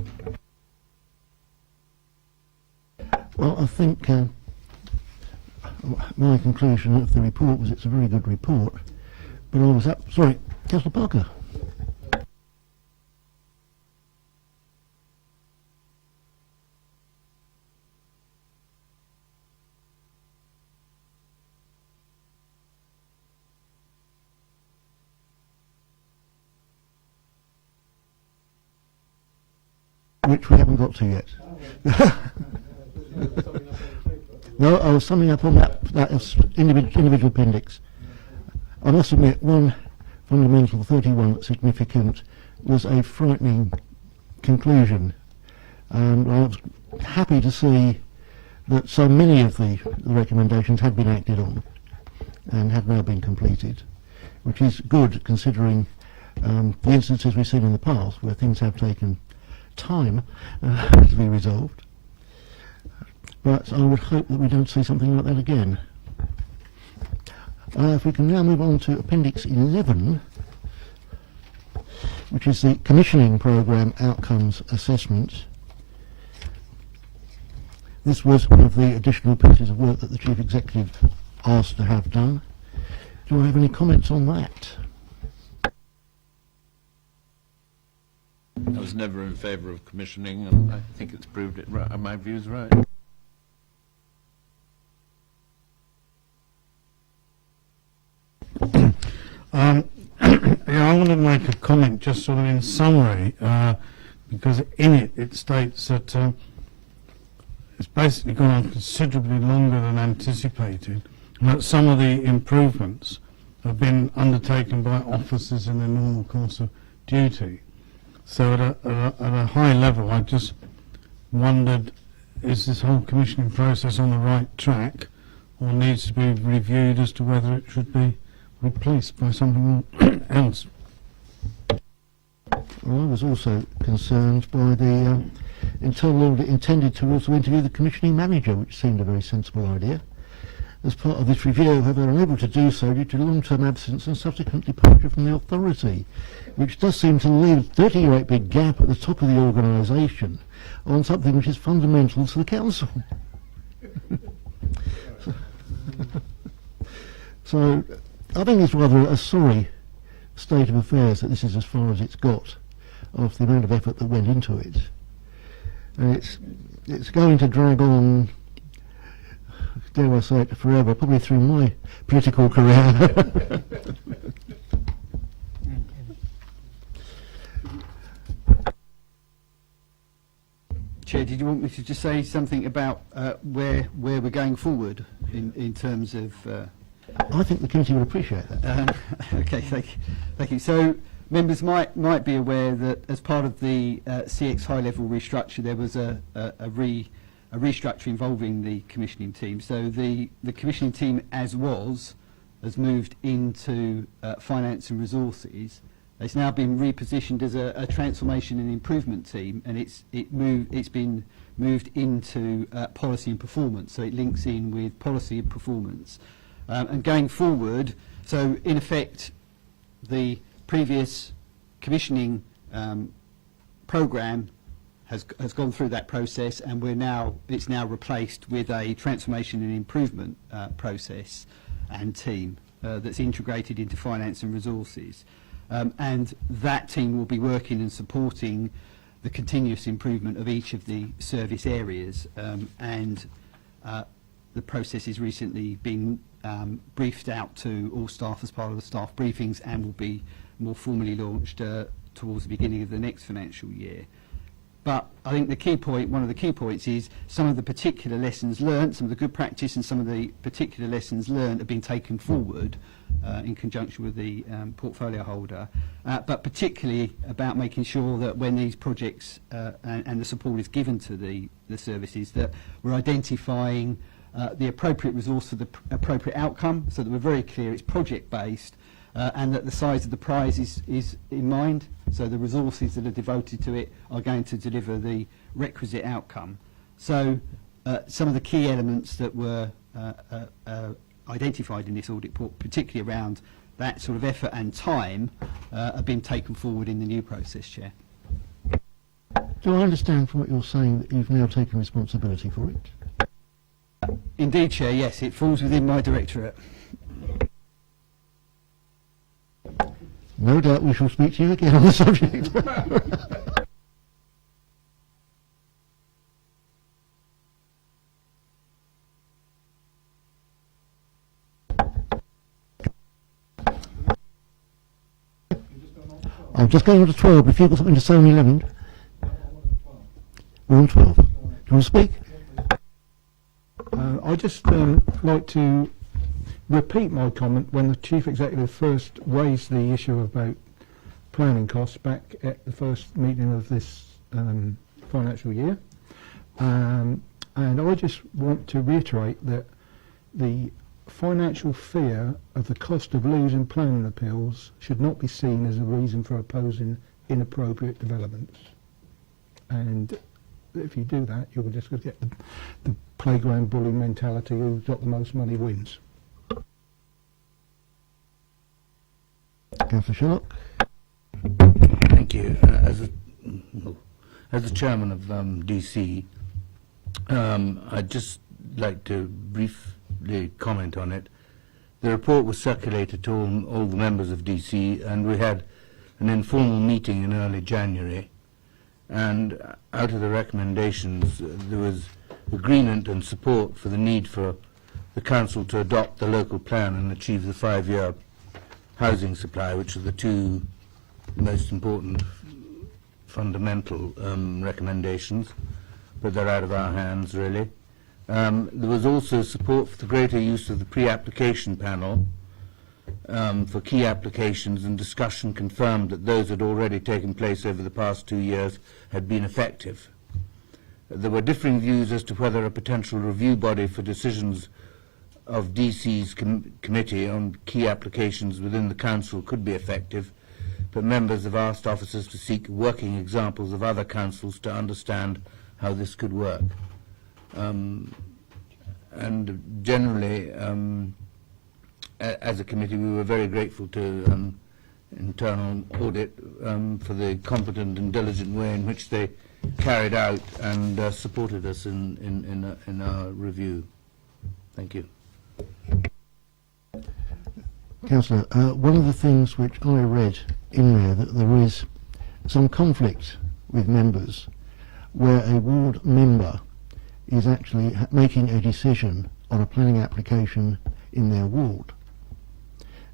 Well, I think my conclusion of the report was it's a very good report, but I was sorry, Councillor Parker. Which we haven't got to yet. No, I was summing up on that individual appendix. I must admit, one fundamental 31 significant was a frightening conclusion. And I was happy to see that so many of the recommendations had been acted on and had now been completed, which is good considering the instances we've seen in the past where things have taken time to be resolved. But I would hope that we don't see something like that again. If we can now move on to Appendix 11, which is the Commissioning Programme Outcomes Assessment. This was one of the additional pieces of work that the Chief Executive asked to have done. Do I have any comments on that? I was never in favour of commissioning, and I think it's proved it right. My view's right. Yeah, I want to make a comment just sort of in summary, because in it states that it's basically gone on considerably longer than anticipated, and that some of the improvements have been undertaken by officers in their normal course of duty. So at a high level, I just wondered, is this whole commissioning process on the right track, or needs to be reviewed as to whether it should be replaced by something else? Well, I was also concerned by the internal audit intended to also interview the commissioning manager, which seemed a very sensible idea. As part of this review, however, they're unable to do so due to long-term absence and subsequent departure from the authority, which does seem to leave a dirty great big gap at the top of the organisation on something which is fundamental to the council. So I think it's rather a sorry state of affairs that this is as far as it's got, of the amount of effort that went into it. And it's going to drag on, dare I say it, forever, probably through my political career. Chair, did you want me to just say something about where we're going forward in terms of... I think the committee would appreciate that. Okay, thank you. So members might be aware that as part of the CX high-level restructure, there was a restructure involving the commissioning team. So the commissioning team, as was, has moved into finance and resources. It's now been repositioned as a transformation and improvement team, and it's been moved into policy and performance. So it links in with policy and performance. And going forward, so in effect, the previous commissioning programme has gone through that process, and it's now replaced with a transformation and improvement process and team that's integrated into finance and resources. And that team will be working and supporting the continuous improvement of each of the service areas, and the process has recently been briefed out to all staff as part of the staff briefings, and will be more formally launched towards the beginning of the next financial year. But I think one of the key points is some of the particular lessons learned, some of the good practice and some of the particular lessons learned have been taken forward in conjunction with the portfolio holder, but particularly about making sure that when these projects and the support is given to the services, that we're identifying the appropriate resource for the appropriate outcome, so that we're very clear it's project based, and that the size of the prize is in mind, so the resources that are devoted to it are going to deliver the requisite outcome. So some of the key elements that were identified in this audit report, particularly around that sort of effort and time, have been taken forward in the new process, Chair. Do I understand from what you're saying that you've now taken responsibility for it? Indeed, Chair, yes, it falls within my directorate. No doubt we shall speak to you again on the subject. I'm just going on to 12, but if you've got something to say on 11. We're on 12. Do you want to speak? I'd just like to repeat my comment when the Chief Executive first raised the issue about planning costs back at the first meeting of this financial year. And And I just want to reiterate that the financial fear of the cost of losing planning appeals should not be seen as a reason for opposing inappropriate developments. And if you do that, you're just going to get the playground bully mentality, who's got the most money wins. Councillor Sherlock. Thank you. As the chairman of DC, I'd just like to briefly comment on it. The report was circulated to all the members of DC, and we had an informal meeting in early January. And out of the recommendations, there was agreement and support for the need for the council to adopt the local plan and achieve the 5-year housing supply, which are the two most important fundamental recommendations, but they're out of our hands, really. There was also support for the greater use of the pre-application panel for key applications, and discussion confirmed that those had already taken place over the past 2 years had been effective. There were differing views as to whether a potential review body for decisions of DC's committee on key applications within the council could be effective, but members have asked officers to seek working examples of other councils to understand how this could work. And generally, as a committee, we were very grateful to internal audit for the competent and diligent way in which they carried out and supported us in our review. Thank you. Councillor, one of the things which I read in there, that there is some conflict with members where a ward member is actually making a decision on a planning application in their ward.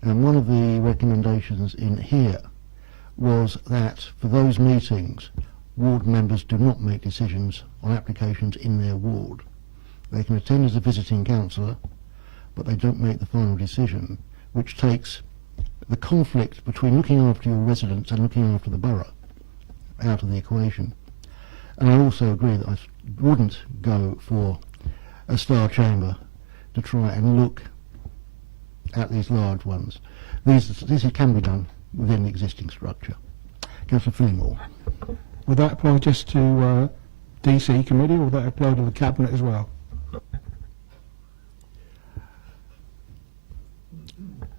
And one of the recommendations in here was that for those meetings, ward members do not make decisions on applications in their ward. They can attend as a visiting councillor, but they don't make the final decision, which takes the conflict between looking after your residents and looking after the borough out of the equation. And I also agree that I wouldn't go for a star chamber to try and look at these large ones. This can be done within the existing structure. Councillor Fillmore. Would that apply just to DC committee, or would that apply to the cabinet as well?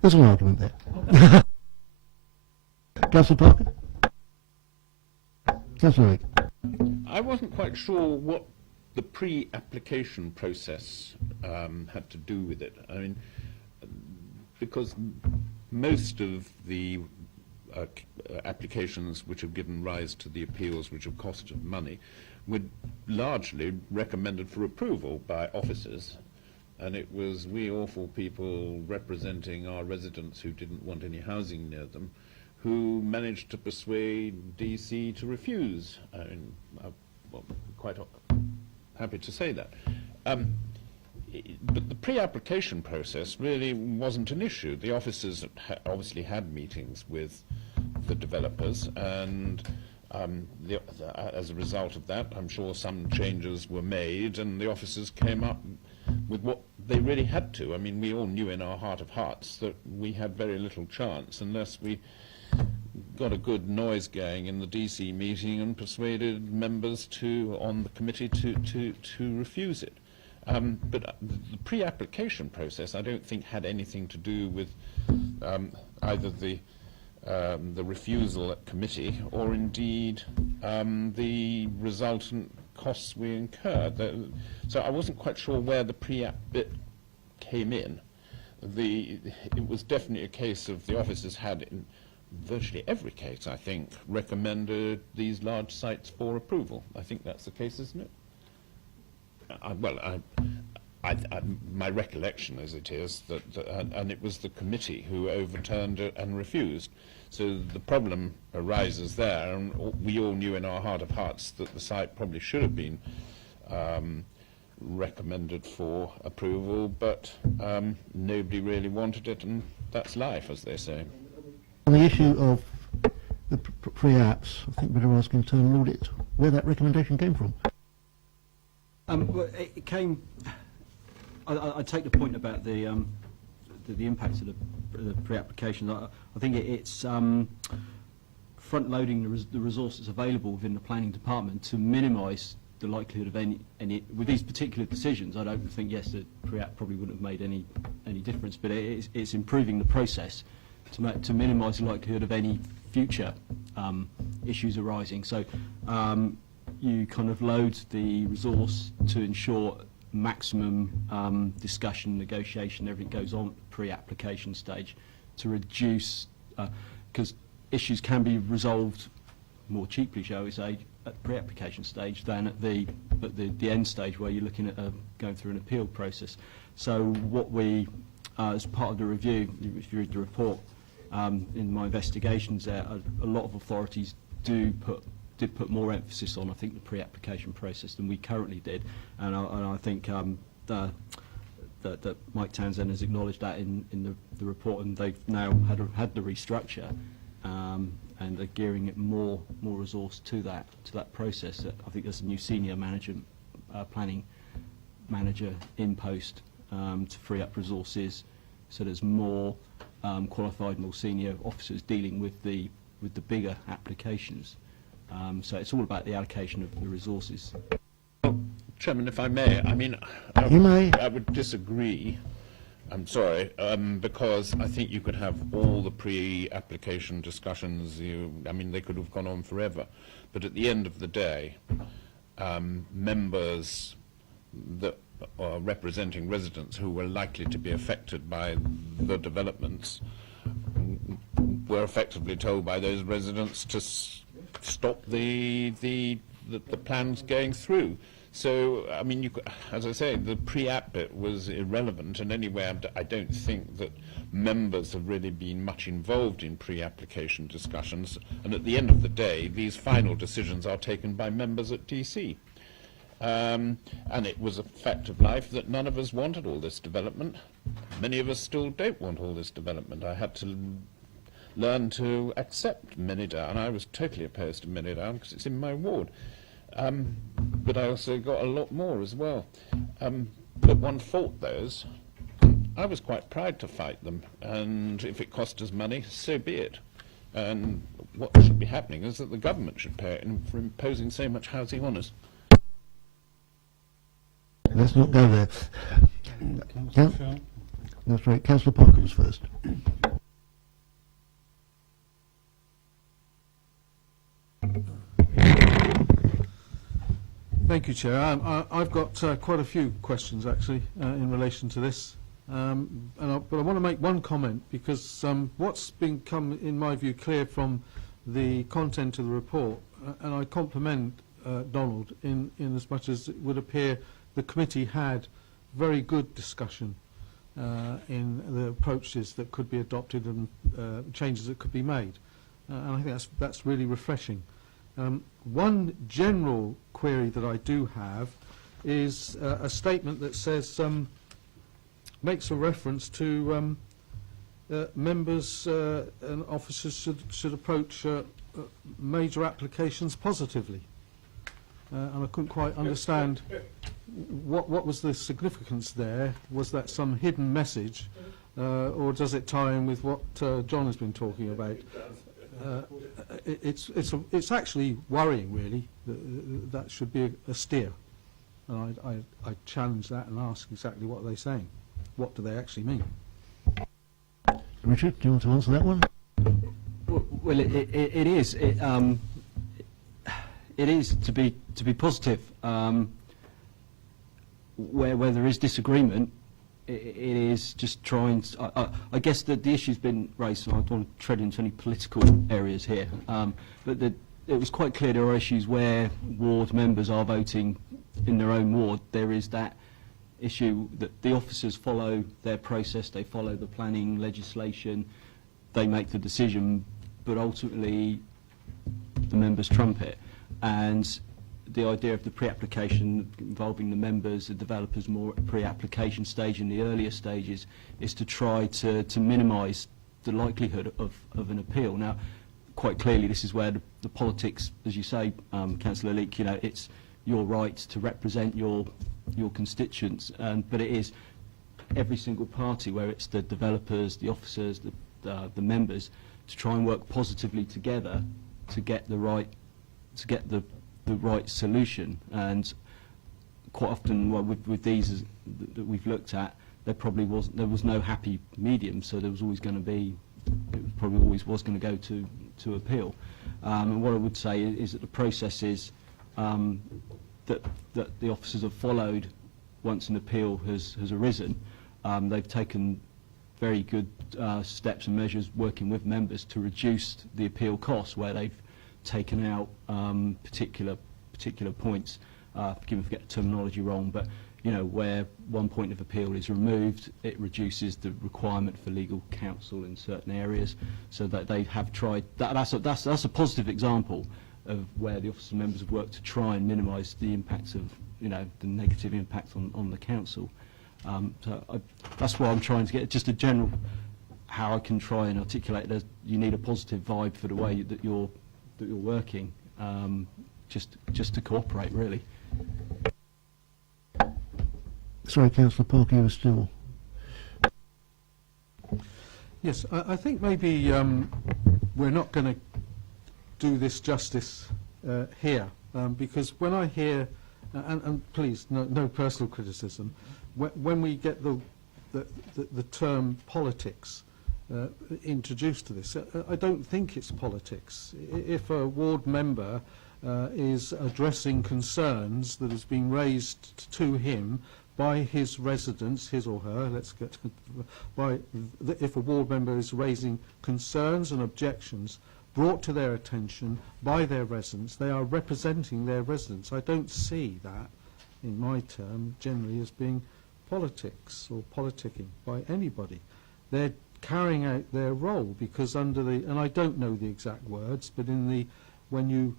There's an argument there. Councillor Parker. Councillor Rick. I wasn't quite sure what the pre-application process had to do with it. I mean, because most of the applications which have given rise to the appeals which have costed money were largely recommended for approval by officers, and it was we awful people representing our residents who didn't want any housing near them who managed to persuade DC to refuse. I mean, I'm quite happy to say that. But the pre-application process really wasn't an issue. The officers obviously had meetings with the developers, and as a result of that, I'm sure some changes were made, and the officers came up with what they really had to. I mean, we all knew in our heart of hearts that we had very little chance unless we got a good noise going in the DC meeting and persuaded members on the committee to refuse it. But the pre-application process, I don't think, had anything to do with either the refusal at committee or indeed the resultant costs we incurred. So I wasn't quite sure where the pre-app bit came in. It was definitely a case of the officers had, in virtually every case, I think, recommended these large sites for approval. I think that's the case, isn't it? My recollection as it is that, and it was the committee who overturned it and refused. So the problem arises there, and we all knew in our heart of hearts that the site probably should have been recommended for approval, but nobody really wanted it, and that's life, as they say. On the issue of the pre-apps, I think we're asking internal audit where that recommendation came from. Well, it came. I take the point about the impact of the pre-application. I think it's front-loading the resources available within the planning department to minimise the likelihood of any with these particular decisions. I don't think the pre-app probably wouldn't have made any difference, but it's improving the process to minimise the likelihood of any future issues arising. So you kind of load the resource to ensure maximum discussion, negotiation, everything goes on at the pre-application stage to reduce, because issues can be resolved more cheaply, shall we say, at the pre-application stage than at the end stage where you're looking at going through an appeal process. So what we, as part of the review, if you read the report, in my investigations there, a lot of authorities did put more emphasis on, I think, the pre-application process than we currently did, and I think that Mike Townsend has acknowledged that in the report, and they've now had the restructure, and are gearing it more resource to that process. I think there's a new senior planning manager in post to free up resources, so there's more qualified, more senior officers dealing with the bigger applications. So it's all about the allocation of the resources. Well, Chairman, if I may, I mean, You may. I would disagree. I'm sorry, because I think you could have all the pre-application discussions. I mean, they could have gone on forever. But at the end of the day, members that are representing residents who were likely to be affected by the developments were effectively told by those residents to stop the plans going through. So, I mean, as I say, the pre-app bit was irrelevant, and anyway, I don't think that members have really been much involved in pre-application discussions, and at the end of the day, these final decisions are taken by members at DC. And it was a fact of life that none of us wanted all this development. Many of us still don't want all this development. I had to learn to accept Minidown. I was totally opposed to Minidown because it's in my ward. But I also got a lot more as well. But one fought those. I was quite proud to fight them, and if it cost us money, so be it. And what should be happening is that the government should pay it for imposing so much housing on us. Let's not go there. That's right. Councillor Parker was first. Thank you, Chair. I've got quite a few questions, actually, in relation to this. But I want to make one comment, because what's become, in my view, clear from the content of the report, and I compliment Donald in as much as it would appear the committee had very good discussion in the approaches that could be adopted and changes that could be made. And I think that's really refreshing. One general query that I do have is a statement that says, makes a reference to members and officers should approach major applications positively. And I couldn't quite understand what was the significance there. Was that some hidden message, or does it tie in with what John has been talking about? It's actually worrying, really. That should be a steer. And I challenge that and ask exactly what are they saying. What do they actually mean? Richard, do you want to answer that one? Well, it is. It is to be positive. Where there is disagreement, it is just trying to, I guess that the issue's been raised, so I don't want to tread into any political areas here, but it was quite clear there are issues where ward members are voting in their own ward. There is that issue that the officers follow their process, they follow the planning legislation, they make the decision, but ultimately the members trump it. And the idea of the pre-application involving the members, the developers more at the pre-application stage in the earlier stages is to try to minimise the likelihood of an appeal. Now, quite clearly this is where the politics, as you say, Councillor Leake, it's your right to represent your constituents, but it is every single party, where it's the developers, the officers, the members, to try and work positively together to get the right solution. And quite often, well, with these that we've looked at, there was no happy medium, so there was always going to be, it probably always was going to go to appeal. And what I would say is that the processes that the officers have followed once an appeal has arisen, they've taken very good steps and measures working with members to reduce the appeal costs, where they've taken out particular points. Forgive me if I get the terminology wrong, but where one point of appeal is removed, it reduces the requirement for legal counsel in certain areas. So that they have tried. That's a positive example of where the officer members have worked to try and minimise the impacts of the negative impact on the council. That's why I'm trying to get just a general how I can try and articulate that you need a positive vibe for the way that you're working, just to cooperate, really. Sorry, Councillor Parker, you were still. Yes, I think maybe we're not going to do this justice here, because when I hear, and please, no personal criticism, when we get the term politics introduced to this, I don't think it's politics. If a ward member is addressing concerns that has been raised to him by his residents, his or her, if a ward member is raising concerns and objections brought to their attention by their residents, they are representing their residents. I don't see that, in my term, generally as being politics or politicking by anybody. They're carrying out their role, because under the, and I don't know the exact words, but when you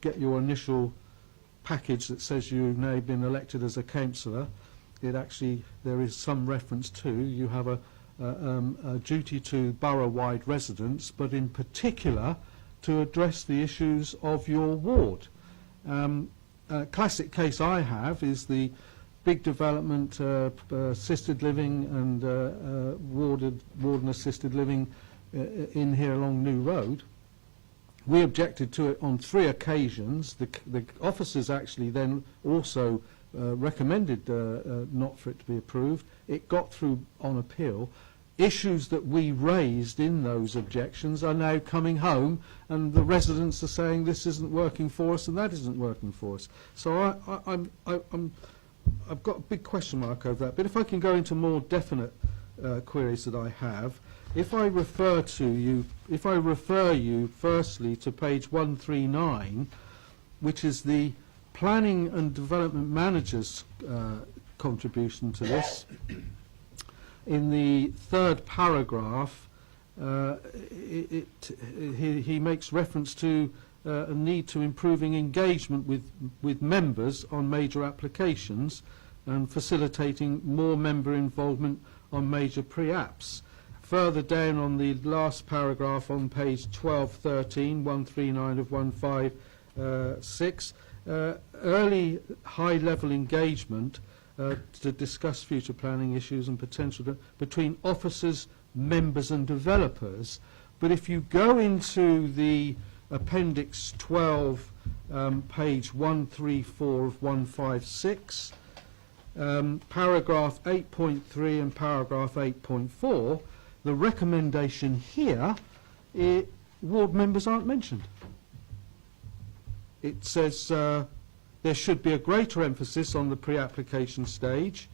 get your initial package that says you've now been elected as a councillor, there is some reference to, you have a duty to borough-wide residents, but in particular to address the issues of your ward. A classic case I have is the big development, assisted living and warden assisted living in here along New Road. We objected to it on 3 occasions. The officers actually then also recommended not for it to be approved. It got through on appeal. Issues that we raised in those objections are now coming home, and the residents are saying this isn't working for us and that isn't working for us. So I've got a big question mark over that. But if I can go into more definite queries that I have, if I refer you firstly to page 139, which is the Planning and Development Manager's contribution to this, in the 3rd paragraph, he makes reference to a need to improving engagement with members on major applications and facilitating more member involvement on major pre-apps. Further down on the last paragraph on page 1213, 139 of 156, early high-level engagement to discuss future planning issues and potential between officers, members and developers. But if you go into the Appendix 12, page 134 of 156, paragraph 8.3 and paragraph 8.4, the recommendation here, ward members aren't mentioned. It says there should be a greater emphasis on the pre-application stage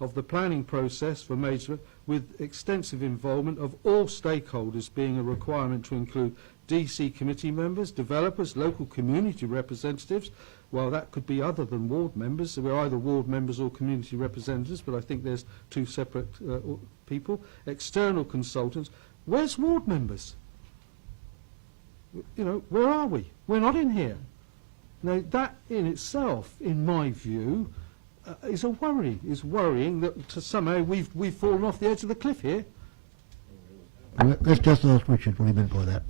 of the planning process for major, with extensive involvement of all stakeholders being a requirement to include DC committee members, developers, local community representatives. Well, that could be other than ward members. So we're either ward members or community representatives, but I think there's 2 separate people. External consultants. Where's ward members? Where are we? We're not in here. Now, that in itself, in my view, is a worry. Is worrying that somehow we've fallen off the edge of the cliff here. Let's just ask Richard what he meant by that.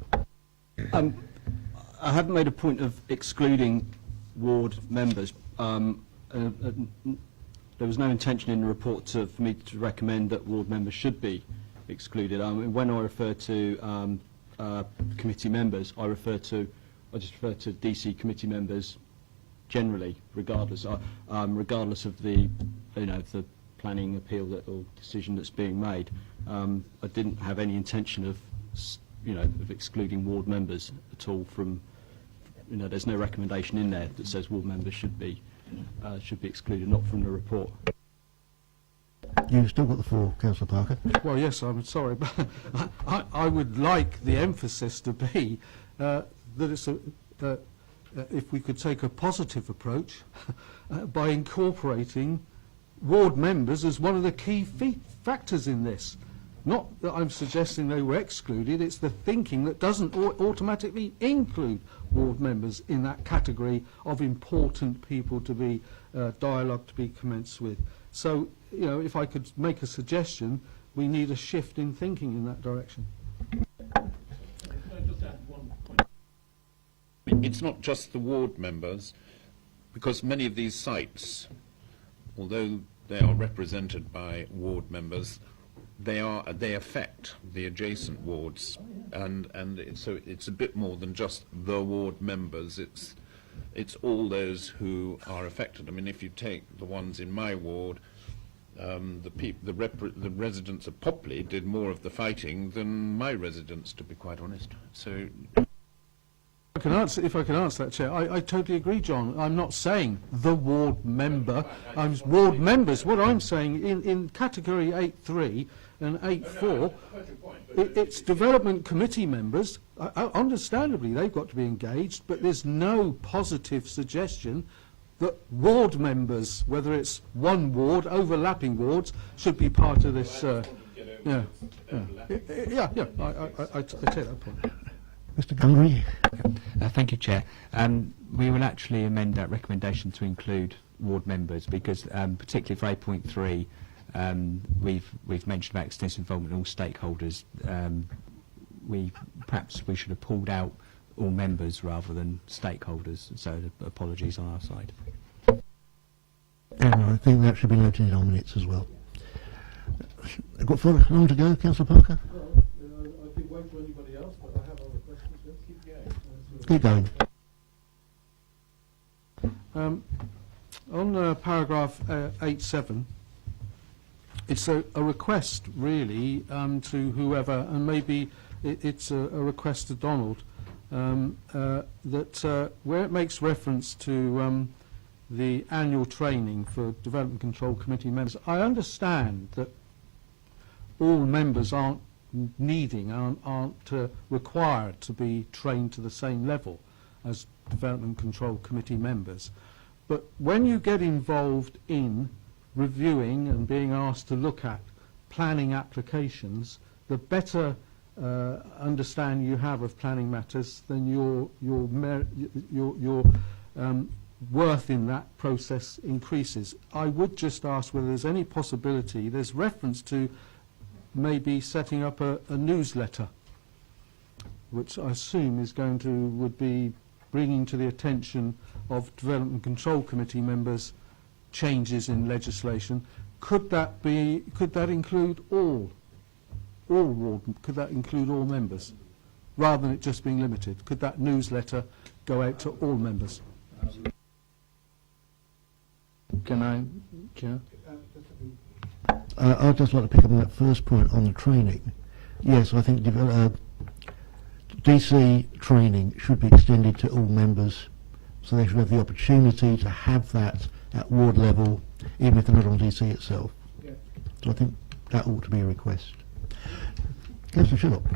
I haven't made a point of excluding ward members. There was no intention in the report for me to recommend that ward members should be excluded. When I refer to committee members, I just refer to DC committee members generally, regardless regardless of the the planning appeal or decision that's being made. I didn't have any intention of of excluding ward members at all from. There's no recommendation in there that says ward members should be excluded, not from the report. You've still got the floor, Councillor Parker. Well, yes, I'm sorry, but I would like the emphasis to be that it's if we could take a positive approach by incorporating ward members as one of the key factors in this. Not that I'm suggesting they were excluded, it's the thinking that doesn't automatically include ward members in that category of important people to be dialogue to be commenced with. So, if I could make a suggestion, we need a shift in thinking in that direction. It's not just the ward members, because many of these sites, although they are represented by ward members, they affect the adjacent wards, and so it's a bit more than just the ward members. It's all those who are affected. I mean, if you take the ones in my ward, the residents of Popley did more of the fighting than my residents, to be quite honest. So. If I can answer that, Chair, I totally agree, John. I'm not saying the ward member. I'm ward members. What I'm saying in category 8.3 and 8.4, it's development committee members. Understandably, they've got to be engaged, but there's no positive suggestion that ward members, whether it's one ward, overlapping wards, should be part of this. I take that point. Mr. Gungry. Thank you, Chair. We will actually amend that recommendation to include ward members because, particularly for 8.3, we've mentioned about extensive involvement in all stakeholders. Perhaps we should have pulled out all members rather than stakeholders. So apologies on our side. And I think that should be noted in our minutes as well. I've got further long to go, Councillor Parker. I did wait for anybody else, but I have other questions. Keep going. On paragraph 8.7, it's a request really to whoever, and maybe it's a request to Donald, that where it makes reference to the annual training for Development Control Committee members, I understand that all members aren't required to be trained to the same level as Development Control Committee members. But when you get involved in reviewing and being asked to look at planning applications, the better understanding you have of planning matters, then your worth in that process increases. I would just ask whether there's any possibility, there's reference to maybe setting up a newsletter, which I assume would be bringing to the attention of Development Control Committee members changes in legislation. Could that include all ward? Could that include all members, rather than it just being limited? Could that newsletter go out to all members? Can I, Chair? I'd just like to pick up on that first point on the training. Yes, I think DC training should be extended to all members, so they should have the opportunity to have that at ward level, even if they're not on DC itself. Yeah. So I think that ought to be a request. Councillor Shillop.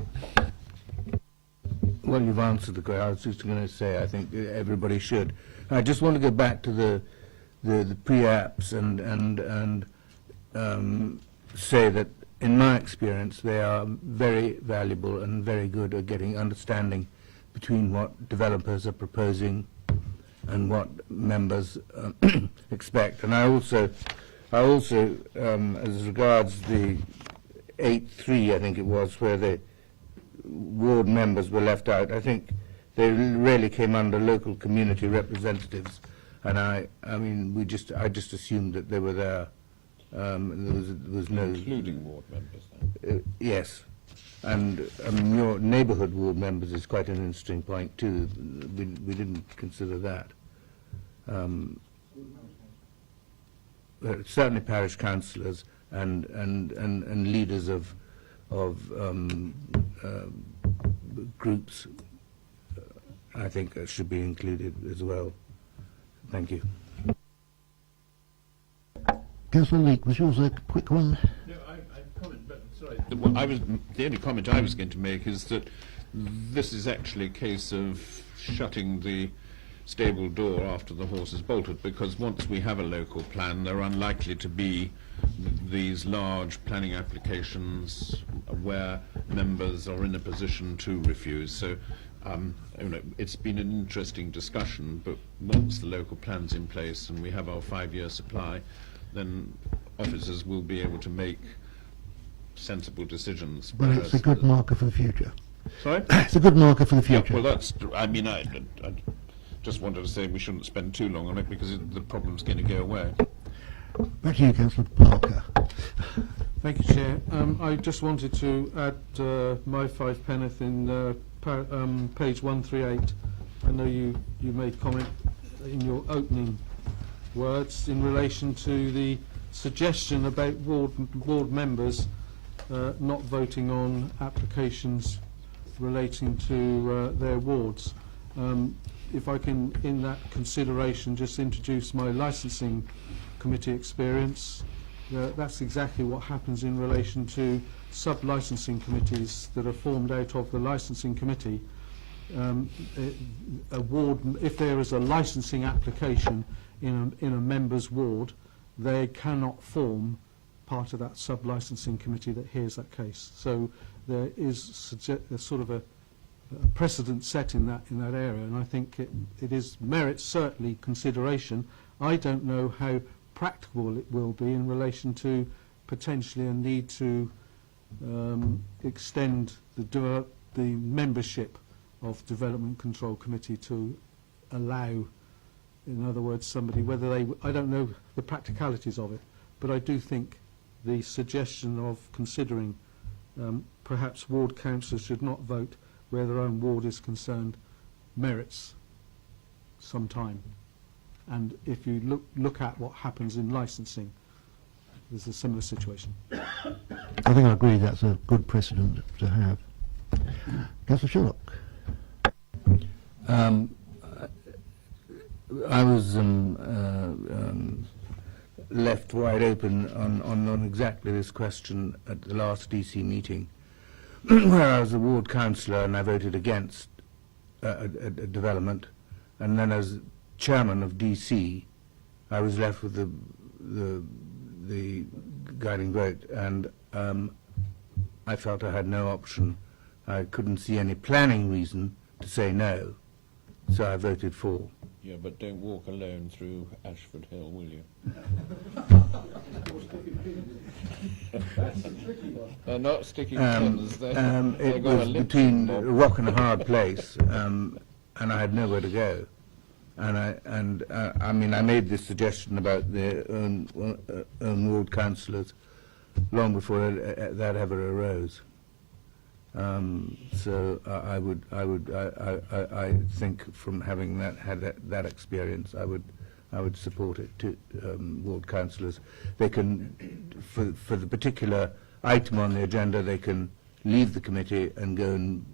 Well, you've answered the question. I was just going to say I think everybody should. I just want to go back to the pre-apps and say that in my experience they are very valuable and very good at getting understanding between what developers are proposing and what members expect. And I also as regards the 8.3, I think it was, where the ward members were left out, I think they really came under local community representatives, and I just assumed that they were there. There was no... Including ward members, then? Yes. And your neighbourhood ward members is quite an interesting point too. We didn't consider that. Certainly parish councillors and leaders of groups, I think should be included as well. Thank you. Councillor Leake, was yours a quick one? No, I'd comment, but sorry. The only comment I was going to make is that this is actually a case of shutting the stable door after the horse is bolted, because once we have a local plan, there are unlikely to be these large planning applications where members are in a position to refuse. So it's been an interesting discussion, but once the local plan's in place and we have our 5-year supply, then officers will be able to make sensible decisions. Well, it's a good marker for the future. Sorry? It's a good marker for the Yeah, future. well, that's... I mean, I just wanted to say we shouldn't spend too long on it because the problem's going to go away. Back to you, Councillor Parker. Thank you, Chair. I just wanted to add my 5 penneth in page 138. I know you made comment in your opening words in relation to the suggestion about ward members not voting on applications relating to their wards. If I can, in that consideration, just introduce my licensing committee experience. That's exactly what happens in relation to sub-licensing committees that are formed out of the licensing committee. A ward, if there is a licensing application in a member's ward, they cannot form part of that sub-licensing committee that hears that case. So there is sort of a precedent set in that area, and I think it merits certainly consideration. I don't know how practical it will be in relation to potentially a need to extend the membership of Development Control Committee to allow, in other words, somebody, whether they, I don't know the practicalities of it, but I do think the suggestion of considering perhaps ward councillors should not vote where their own ward is concerned merits some time. And if you look at what happens in licensing, there's a similar situation. I think I agree that's a good precedent to have. Councillor Sherlock. I was left wide open on exactly this question at the last DC meeting, where I was a ward councillor and I voted against a development, and then as chairman of DC, I was left with the guiding vote, and I felt I had no option. I couldn't see any planning reason to say no, so I voted for. Yeah, but don't walk alone through Ashford Hill, will you? They're not sticking pins. It was between a rock and a hard place, and I had nowhere to go. And I mean, I made this suggestion about the own ward councillors long before that ever arose. So I think from having had that experience, I would support it to ward councillors. They can, for the particular item on the agenda, they can leave the committee and go and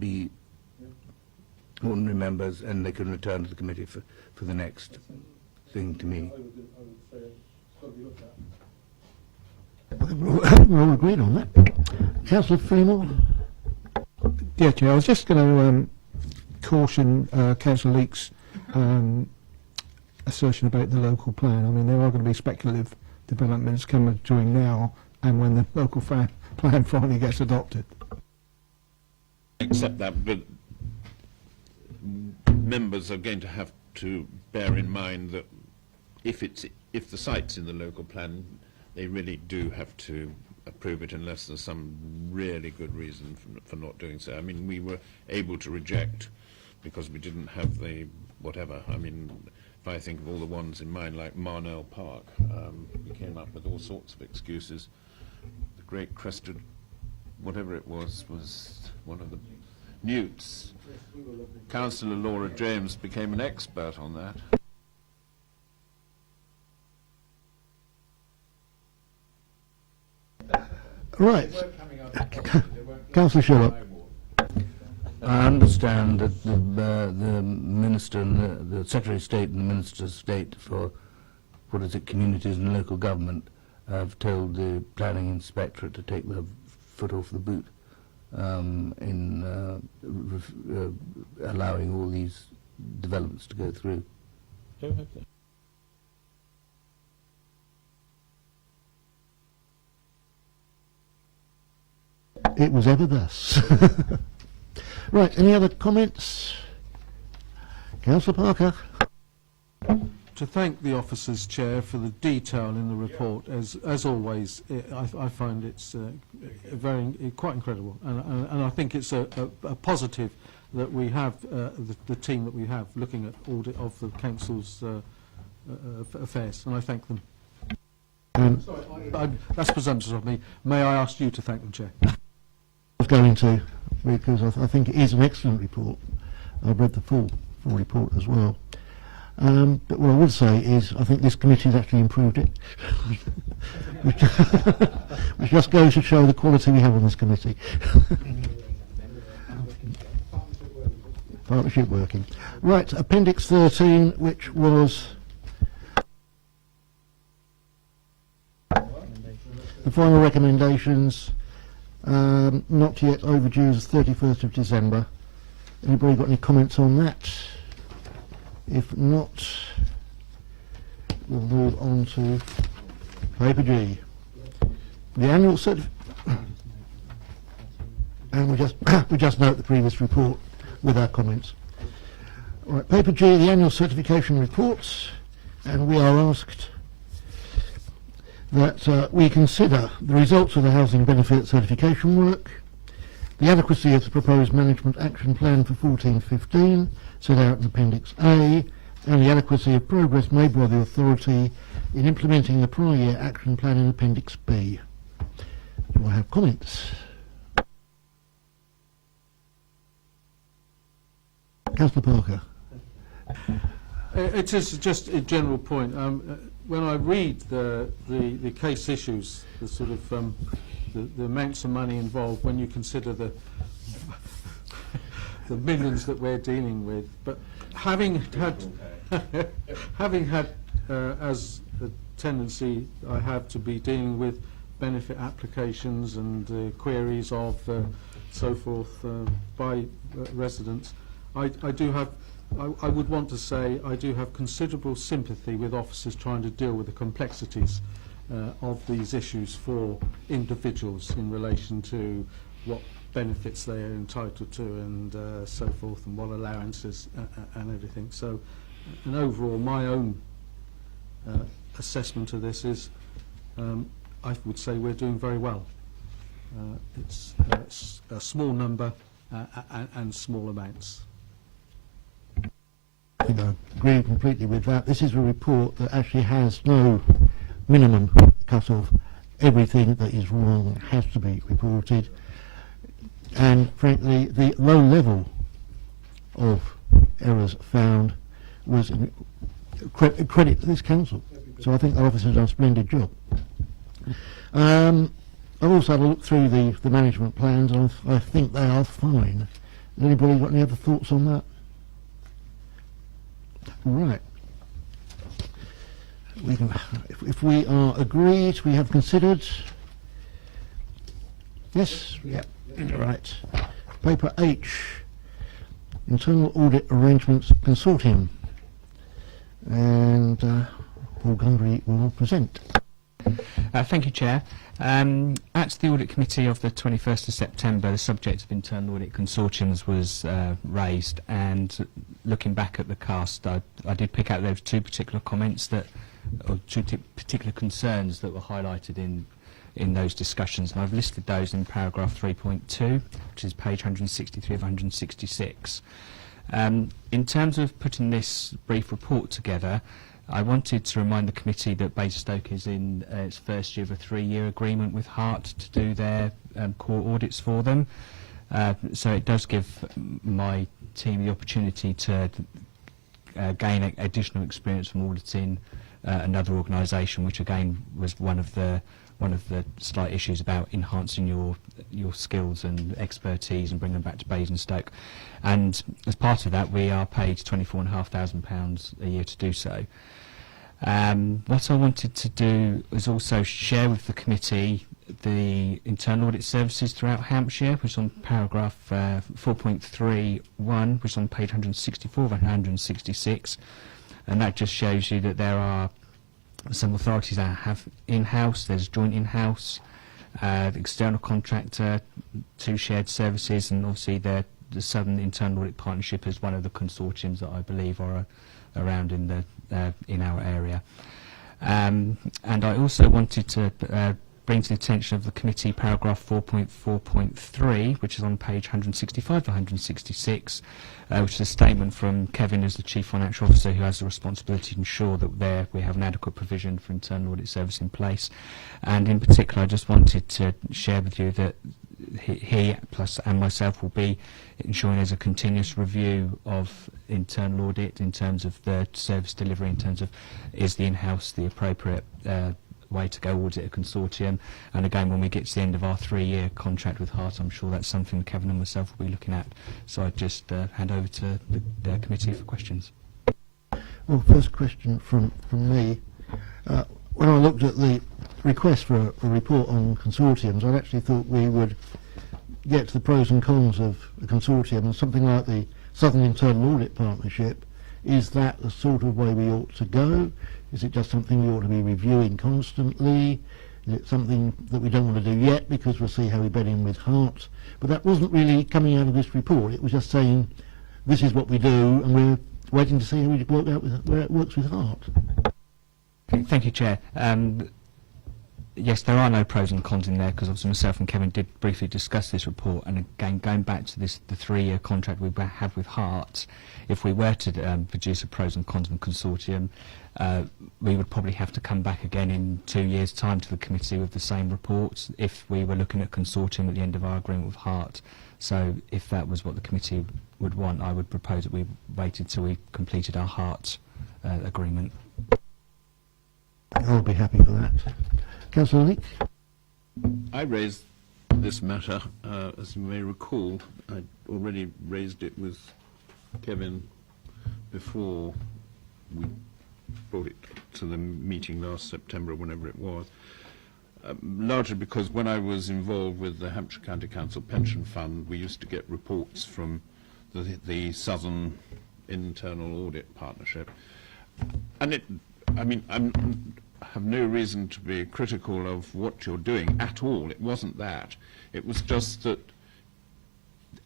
be ordinary members, and they can return to the committee for the next thing to me. I think we're all agreed on that. Councillor Freemore. Yeah, Chair, I was just going to caution Councillor Leake's assertion about the local plan. I mean, there are going to be speculative developments coming during now and when the local plan finally gets adopted. Accept that, but members are going to have to bear in mind that if the site's in the local plan, they really do have to approve it unless there's some really good reason for not doing so. I mean, we were able to reject because we didn't have the whatever. I mean, if I think of all the ones in mind, like Marnell Park, we came up with all sorts of excuses. The great crested, whatever it was one of the newts. Councillor Laura James became an expert on that. Right. Councillor Sherlock. I understand that the Minister and the Secretary of State and the Minister of State for, what is it, Communities and Local Government have told the Planning Inspectorate to take their foot off the boot in allowing all these developments to go through. It was ever thus. Right, any other comments? Councillor Parker. To thank the officers, Chair, for the detail in the report. As always, I find it's quite incredible, and I think it's a positive that we have the team that we have looking at audit of the council's affairs, and I thank them. That's presumptuous of me. May I ask you to thank them, Chair? I was going to, because I think it is an excellent report. I've read the full report as well. But what I would say is I think this committee has actually improved it. Which just goes to show the quality we have on this committee. Partnership working. Right, Appendix 13, which was the final recommendations, not yet overdue, is 31st of December. Anybody got any comments on that? If not, we'll move on to paper G. The annual and we just note the previous report with our comments. All right, paper G, the annual certification reports, and we are asked that we consider the results of the housing benefit certification work, the adequacy of the proposed management action plan for 14-15 set out in Appendix A, and the adequacy of progress made by the authority in implementing the prior year action plan in Appendix B. Do I have comments? Councillor Parker. It is just a general point. When I read the case issues, the sort of the amounts of money involved, when you consider the millions that we're dealing with, but having had as a tendency I have to be dealing with benefit applications and queries of so forth by residents, I would want to say I do have considerable sympathy with officers trying to deal with the complexities of these issues for individuals in relation to what benefits they are entitled to and so forth, and what allowances and everything. So, and overall, my own assessment of this is I would say we're doing very well. It's a small number and small amounts. I think I agree completely with that. This is a report that actually has no minimum cut-off. Everything that is wrong has to be reported. And frankly, the low level of errors found was credit to this council. So I think our officers have done a splendid job. I've also had a look through the management plans, and I think they are fine. Has anybody got any other thoughts on that? Right. We can, if we are agreed, we have considered. Yes. Yep. Right. Paper H. Internal Audit Arrangements Consortium. And Paul Gundry will present. Thank you, Chair. At the Audit Committee of the 21st of September, the subject of internal audit consortiums was raised, and looking back at the cast, I did pick out those two particular comments that, or two particular concerns that were highlighted in in those discussions, and I've listed those in paragraph 3.2, which is page 163 of 166. In terms of putting this brief report together, I wanted to remind the committee that Basingstoke is in its first year of a 3-year agreement with Hart to do their core audits for them. So it does give my team the opportunity to gain additional experience from auditing another organisation, which again was one of the slight issues about enhancing your skills and expertise and bringing them back to Basingstoke. And as part of that, we are paid £24,500 a year to do so. What I wanted to do was also share with the committee the internal audit services throughout Hampshire, which is on paragraph 4.31, which is on page 164 of 166, and that just shows you that there are some authorities that have in-house, there's joint in-house, the external contractor, 2 shared services, and obviously the Southern Internal Audit Partnership is one of the consortiums that I believe are around in our area. And I also wanted to bring to the attention of the committee paragraph 4.4.3, which is on page 165 to 166, which is a statement from Kevin as the Chief Financial Officer, who has the responsibility to ensure that we have an adequate provision for internal audit service in place. And in particular, I just wanted to share with you that he plus and myself will be ensuring there's a continuous review of internal audit in terms of the service delivery, in terms of is the in-house the appropriate way to go audit a consortium. And again, when we get to the end of our 3-year contract with Hart, I'm sure that's something Kevin and myself will be looking at. So I'd just hand over to the committee for questions. Well, first question from me. When I looked at the request for a report on consortiums, I actually thought we would get to the pros and cons of a consortium, and something like the Southern Internal Audit Partnership. Is that the sort of way we ought to go? Is it just something we ought to be reviewing constantly? Is it something that we don't want to do yet because we'll see how we bed in with Hart? But that wasn't really coming out of this report. It was just saying this is what we do, and we're waiting to see how we work out where it works with Hart. Thank you, Chair. Yes, there are no pros and cons in there, because obviously myself and Kevin did briefly discuss this report, and again, going back to the 3-year contract we have with Hart, if we were to produce a pros and cons of a consortium, we would probably have to come back again in 2 years' time to the committee with the same report if we were looking at consortium at the end of our agreement with Hart. So if that was what the committee would want, I would propose that we waited till we completed our Hart agreement. I'll be happy for that. Councillor Leake? I raised this matter, as you may recall. I already raised it with Kevin before we brought it to the meeting last September, whenever it was, largely because when I was involved with the Hampshire County Council Pension Fund, we used to get reports from the Southern Internal Audit Partnership. And I have no reason to be critical of what you're doing at all. It wasn't that. It was just that,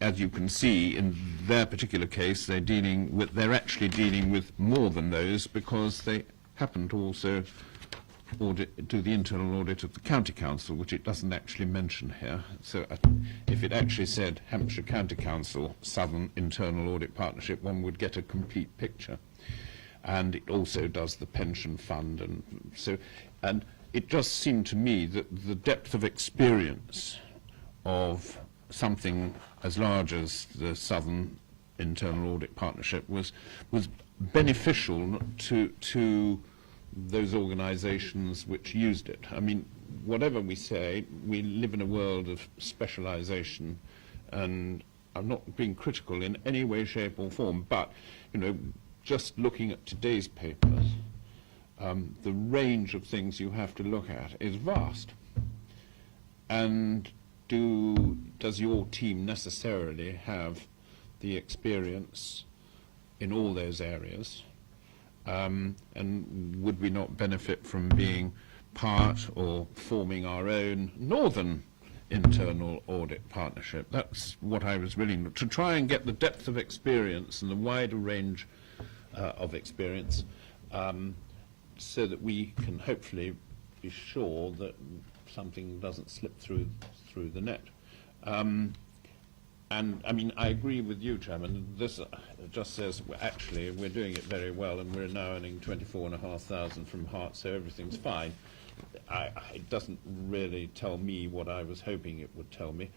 as you can see, in their particular case, they're actually dealing with more than those, because they happen to also do the internal audit of the county council, which it doesn't actually mention here. So if it actually said Hampshire County Council Southern Internal Audit Partnership, one would get a complete picture. And it also does the pension fund, and it just seemed to me that the depth of experience of something as large as the Southern Internal Audit Partnership was beneficial to those organisations which used it. I mean, whatever we say, we live in a world of specialisation, and I'm not being critical in any way, shape or form, but, you know, just looking at today's papers, the range of things you have to look at is vast. And does your team necessarily have the experience in all those areas? And would we not benefit from being part or forming our own Northern Internal Audit Partnership? That's what I was willing to try and get, the depth of experience and the wider range of experience, so that we can hopefully be sure that something doesn't slip through the net. And I mean, I agree with you, Chairman. This just says actually we're doing it very well, and we're now earning 24,500 from Hart, so everything's fine. It doesn't really tell me what I was hoping it would tell me.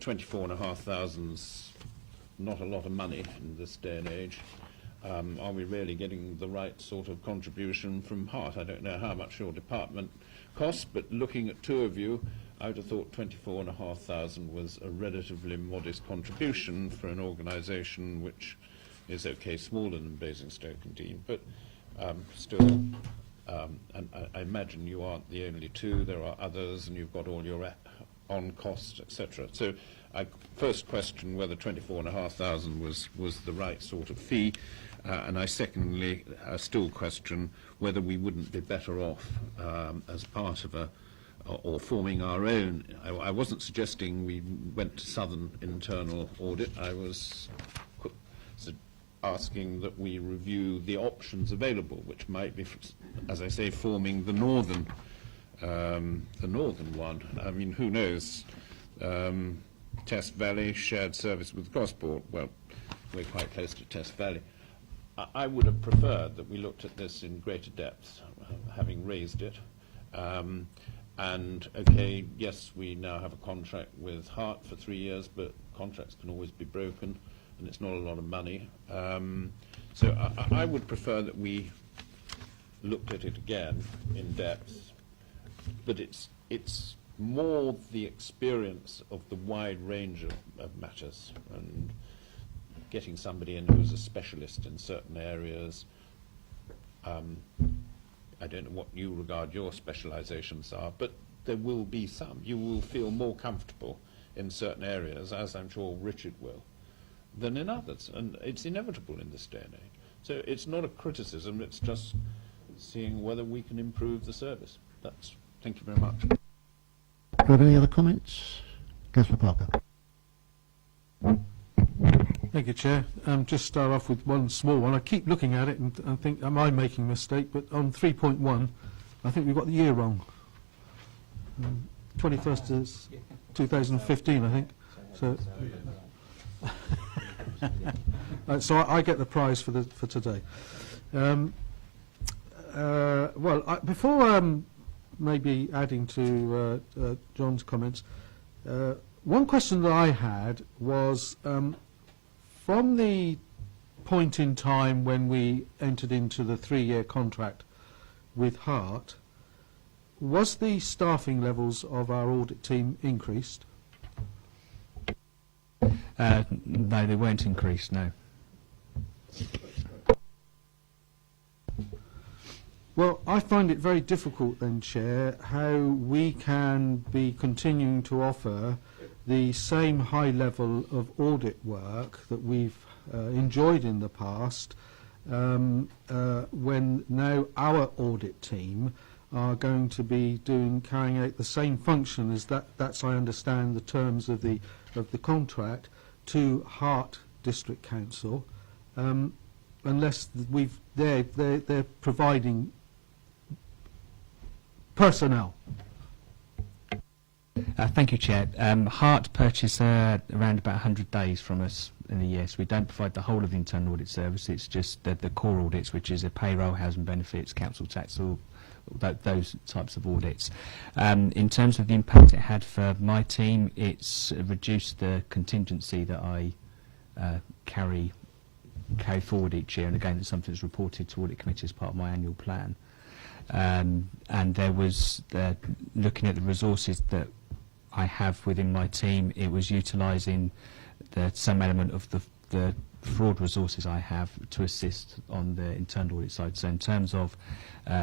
24,500's not a lot of money in this day and age. Are we really getting the right sort of contribution from Hart? I don't know how much your department costs, but looking at two of you, I would have thought 24,500 was a relatively modest contribution for an organisation which is okay, smaller than Basingstoke and Dean, but still, and I imagine you aren't the only two. There are others, and you've got all your on costs, etc. So, I first question whether 24,500 was the right sort of fee, and I secondly still question whether we wouldn't be better off as part of or forming our own. I wasn't suggesting we went to Southern internal audit. I was asking that we review the options available, which might be, as I say, forming the northern one. I mean, who knows? Test Valley, shared service with Gosport. Well, we're quite close to Test Valley. I would have preferred that we looked at this in greater depth, having raised it. And, okay, yes, we now have a contract with Hart for 3 years, but contracts can always be broken, and it's not a lot of money. So I would prefer that we looked at it again in depth, but it's more the experience of the wide range of matters, and getting somebody in who's a specialist in certain areas. I don't know what you regard your specializations are, but there will be some. You will feel more comfortable in certain areas, as I'm sure Richard will, than in others, and it's inevitable in this day and age. So it's not a criticism, it's just seeing whether we can improve the service. Thank you very much. Do you have any other comments? Councillor Parker. Thank you, Chair. Just start off with one small one. I keep looking at it and think, am I making a mistake? But on 3.1, I think we've got the year wrong. 21st is 2015, I think. So, so I get the prize for today. Well, before maybe adding to John's comments, one question that I had was, from the point in time when we entered into the 3-year contract with Hart, was the staffing levels of our audit team increased? No, they weren't increased, no. Well, I find it very difficult then, Chair, how we can be continuing to offer the same high level of audit work that we've enjoyed in the past when now our audit team are going to be carrying out the same function as that's I understand the terms of the contract to Hart District Council, unless they're providing personnel. Thank you, Chair. Hart purchase around about 100 days from us in a year, so we don't provide the whole of the internal audit service. It's just the core audits, which is a payroll, housing benefits, council tax, all those types of audits. In terms of the impact it had for my team, it's reduced the contingency that I carry forward each year, and again, it's something that's reported to Audit Committee as part of my annual plan. And there was, looking at the resources that I have within my team, it was utilising some element of the fraud resources I have to assist on the internal audit side. So in terms of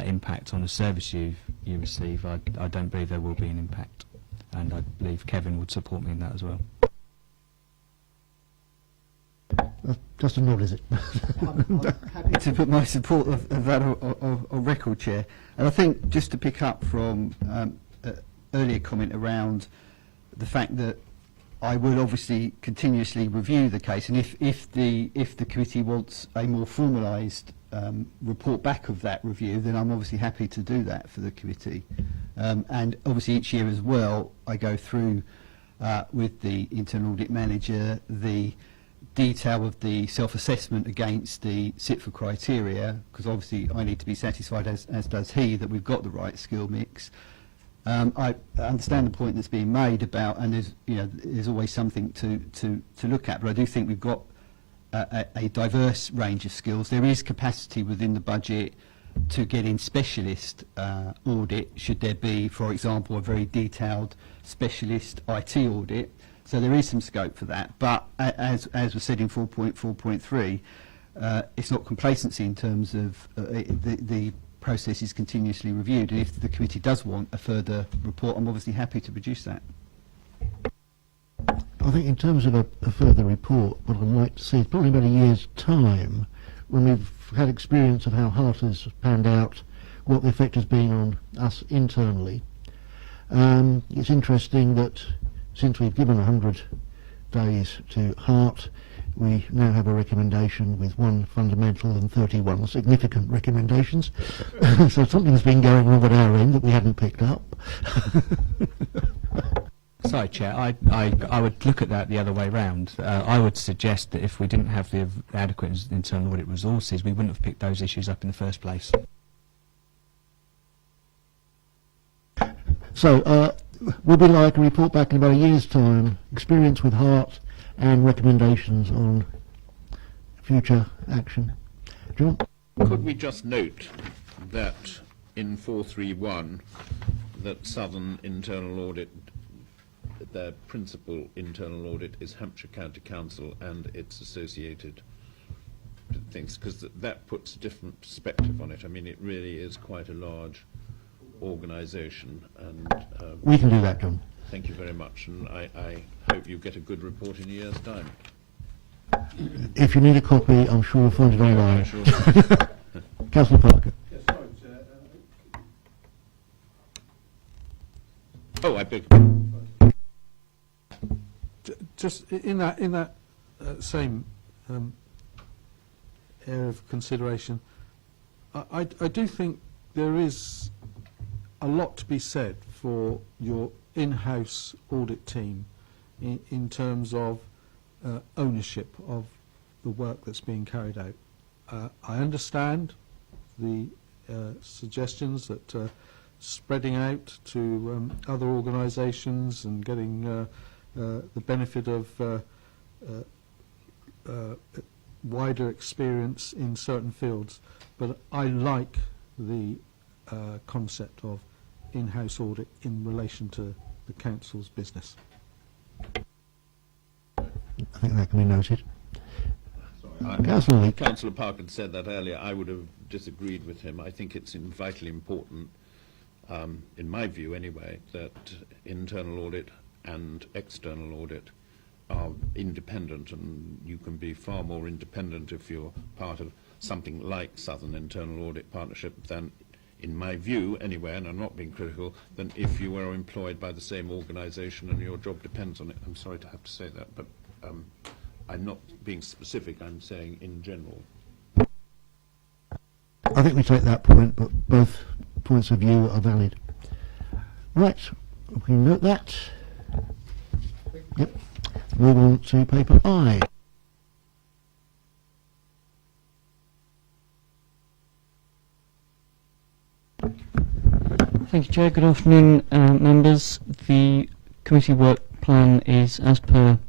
impact on the service you receive, I don't believe there will be an impact, and I believe Kevin would support me in that as well. Just a nod, is it? I'm happy to put my support of that on record, Chair. And I think, just to pick up from earlier comment around the fact that I will obviously continuously review the case, and if the committee wants a more formalised report back of that review, then I'm obviously happy to do that for the committee. And obviously each year as well, I go through with the internal audit manager the detail of the self-assessment against the SITFA criteria, because obviously I need to be satisfied, as does he, that we've got the right skill mix. I understand the point that's being made about, and there's always something to look at, but I do think we've got a diverse range of skills. There is capacity within the budget to get in specialist audit, should there be, for example, a very detailed specialist IT audit. So there is some scope for that, but as was said in 4.4.3, it's not complacency in terms of the process is continuously reviewed, and if the committee does want a further report, I'm obviously happy to produce that. I think in terms of a further report, what I'd like to see is probably about a year's time, when we've had experience of how Hart has panned out, what the effect has been on us internally. It's interesting that since we've given 100 days to Hart, we now have a recommendation with 1 fundamental and 31 significant recommendations. So something's been going wrong at our end that we hadn't picked up. Sorry, Chair, I would look at that the other way round. I would suggest that if we didn't have the adequate internal audit resources, we wouldn't have picked those issues up in the first place. So we'll be like a report back in about a year's time, experience with Hart and recommendations on future action. John? Could we just note that in 431 that Southern Internal Audit, their principal internal audit is Hampshire County Council and its associated things, because that puts a different perspective on it. I mean, it really is quite a large organisation, and we can do that, John. Thank you very much, and I hope you get a good report in a year's time. If you need a copy, I'm sure we'll find it online. Sure. Councillor Parker. Oh, I beg. Just in that same area of consideration, I do think there is a lot to be said for your in-house audit team in terms of ownership of the work that's being carried out. I understand the suggestions that spreading out to other organisations and getting the benefit of wider experience in certain fields, but I like the concept of in-house audit in relation to the council's business. I think that can be noted. Councillor Councillor Parker said that earlier. I would have disagreed with him. I think it's vitally important, in my view anyway, that internal audit and external audit are independent, and you can be far more independent if you're part of something like Southern Internal Audit Partnership than, in my view anyway, and I'm not being critical, than if you were employed by the same organisation and your job depends on it. I'm sorry to have to say that, but I'm not being specific, I'm saying in general. I think we take that point, but both points of view are valid. Right, we can note that. Yep. Move on to paper I. Thank you, Chair. Good afternoon, members. The committee work plan is as per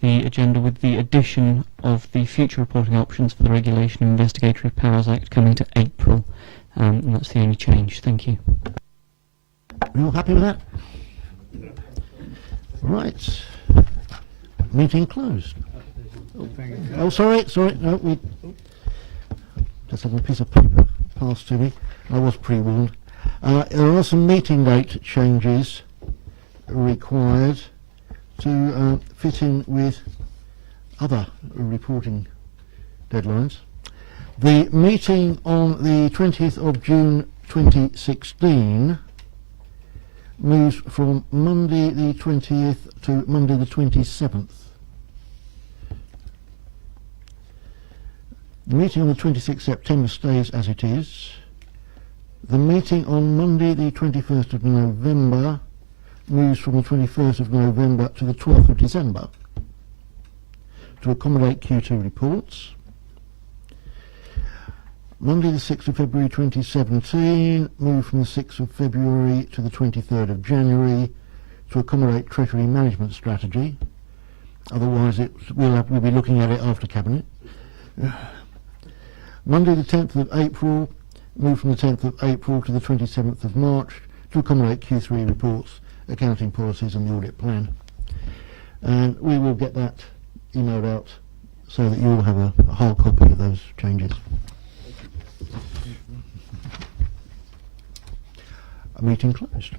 the agenda, with the addition of the future reporting options for the Regulation of Investigatory Powers Act coming to April, and that's the only change. Thank you. You all happy with that? Right. Meeting closed. Oh, sorry, no, we just had a piece of paper passed to me. I was pre-warned. There are some meeting date changes required to fit in with other reporting deadlines. The meeting on the 20th of June 2016 moves from Monday the 20th to Monday the 27th. The meeting on the 26th September stays as it is. The meeting on Monday the 21st of November moves from the 21st of November to the 12th of December to accommodate Q2 reports. Monday the 6th of February 2017 moved from the 6th of February to the 23rd of January to accommodate Treasury Management Strategy. Otherwise we'll be looking at it after Cabinet. Monday the 10th of April moved from the 10th of April to the 27th of March to accommodate Q3 reports, accounting policies and the audit plan. And we will get that emailed out so that you all have a whole copy of those changes. A meeting closed.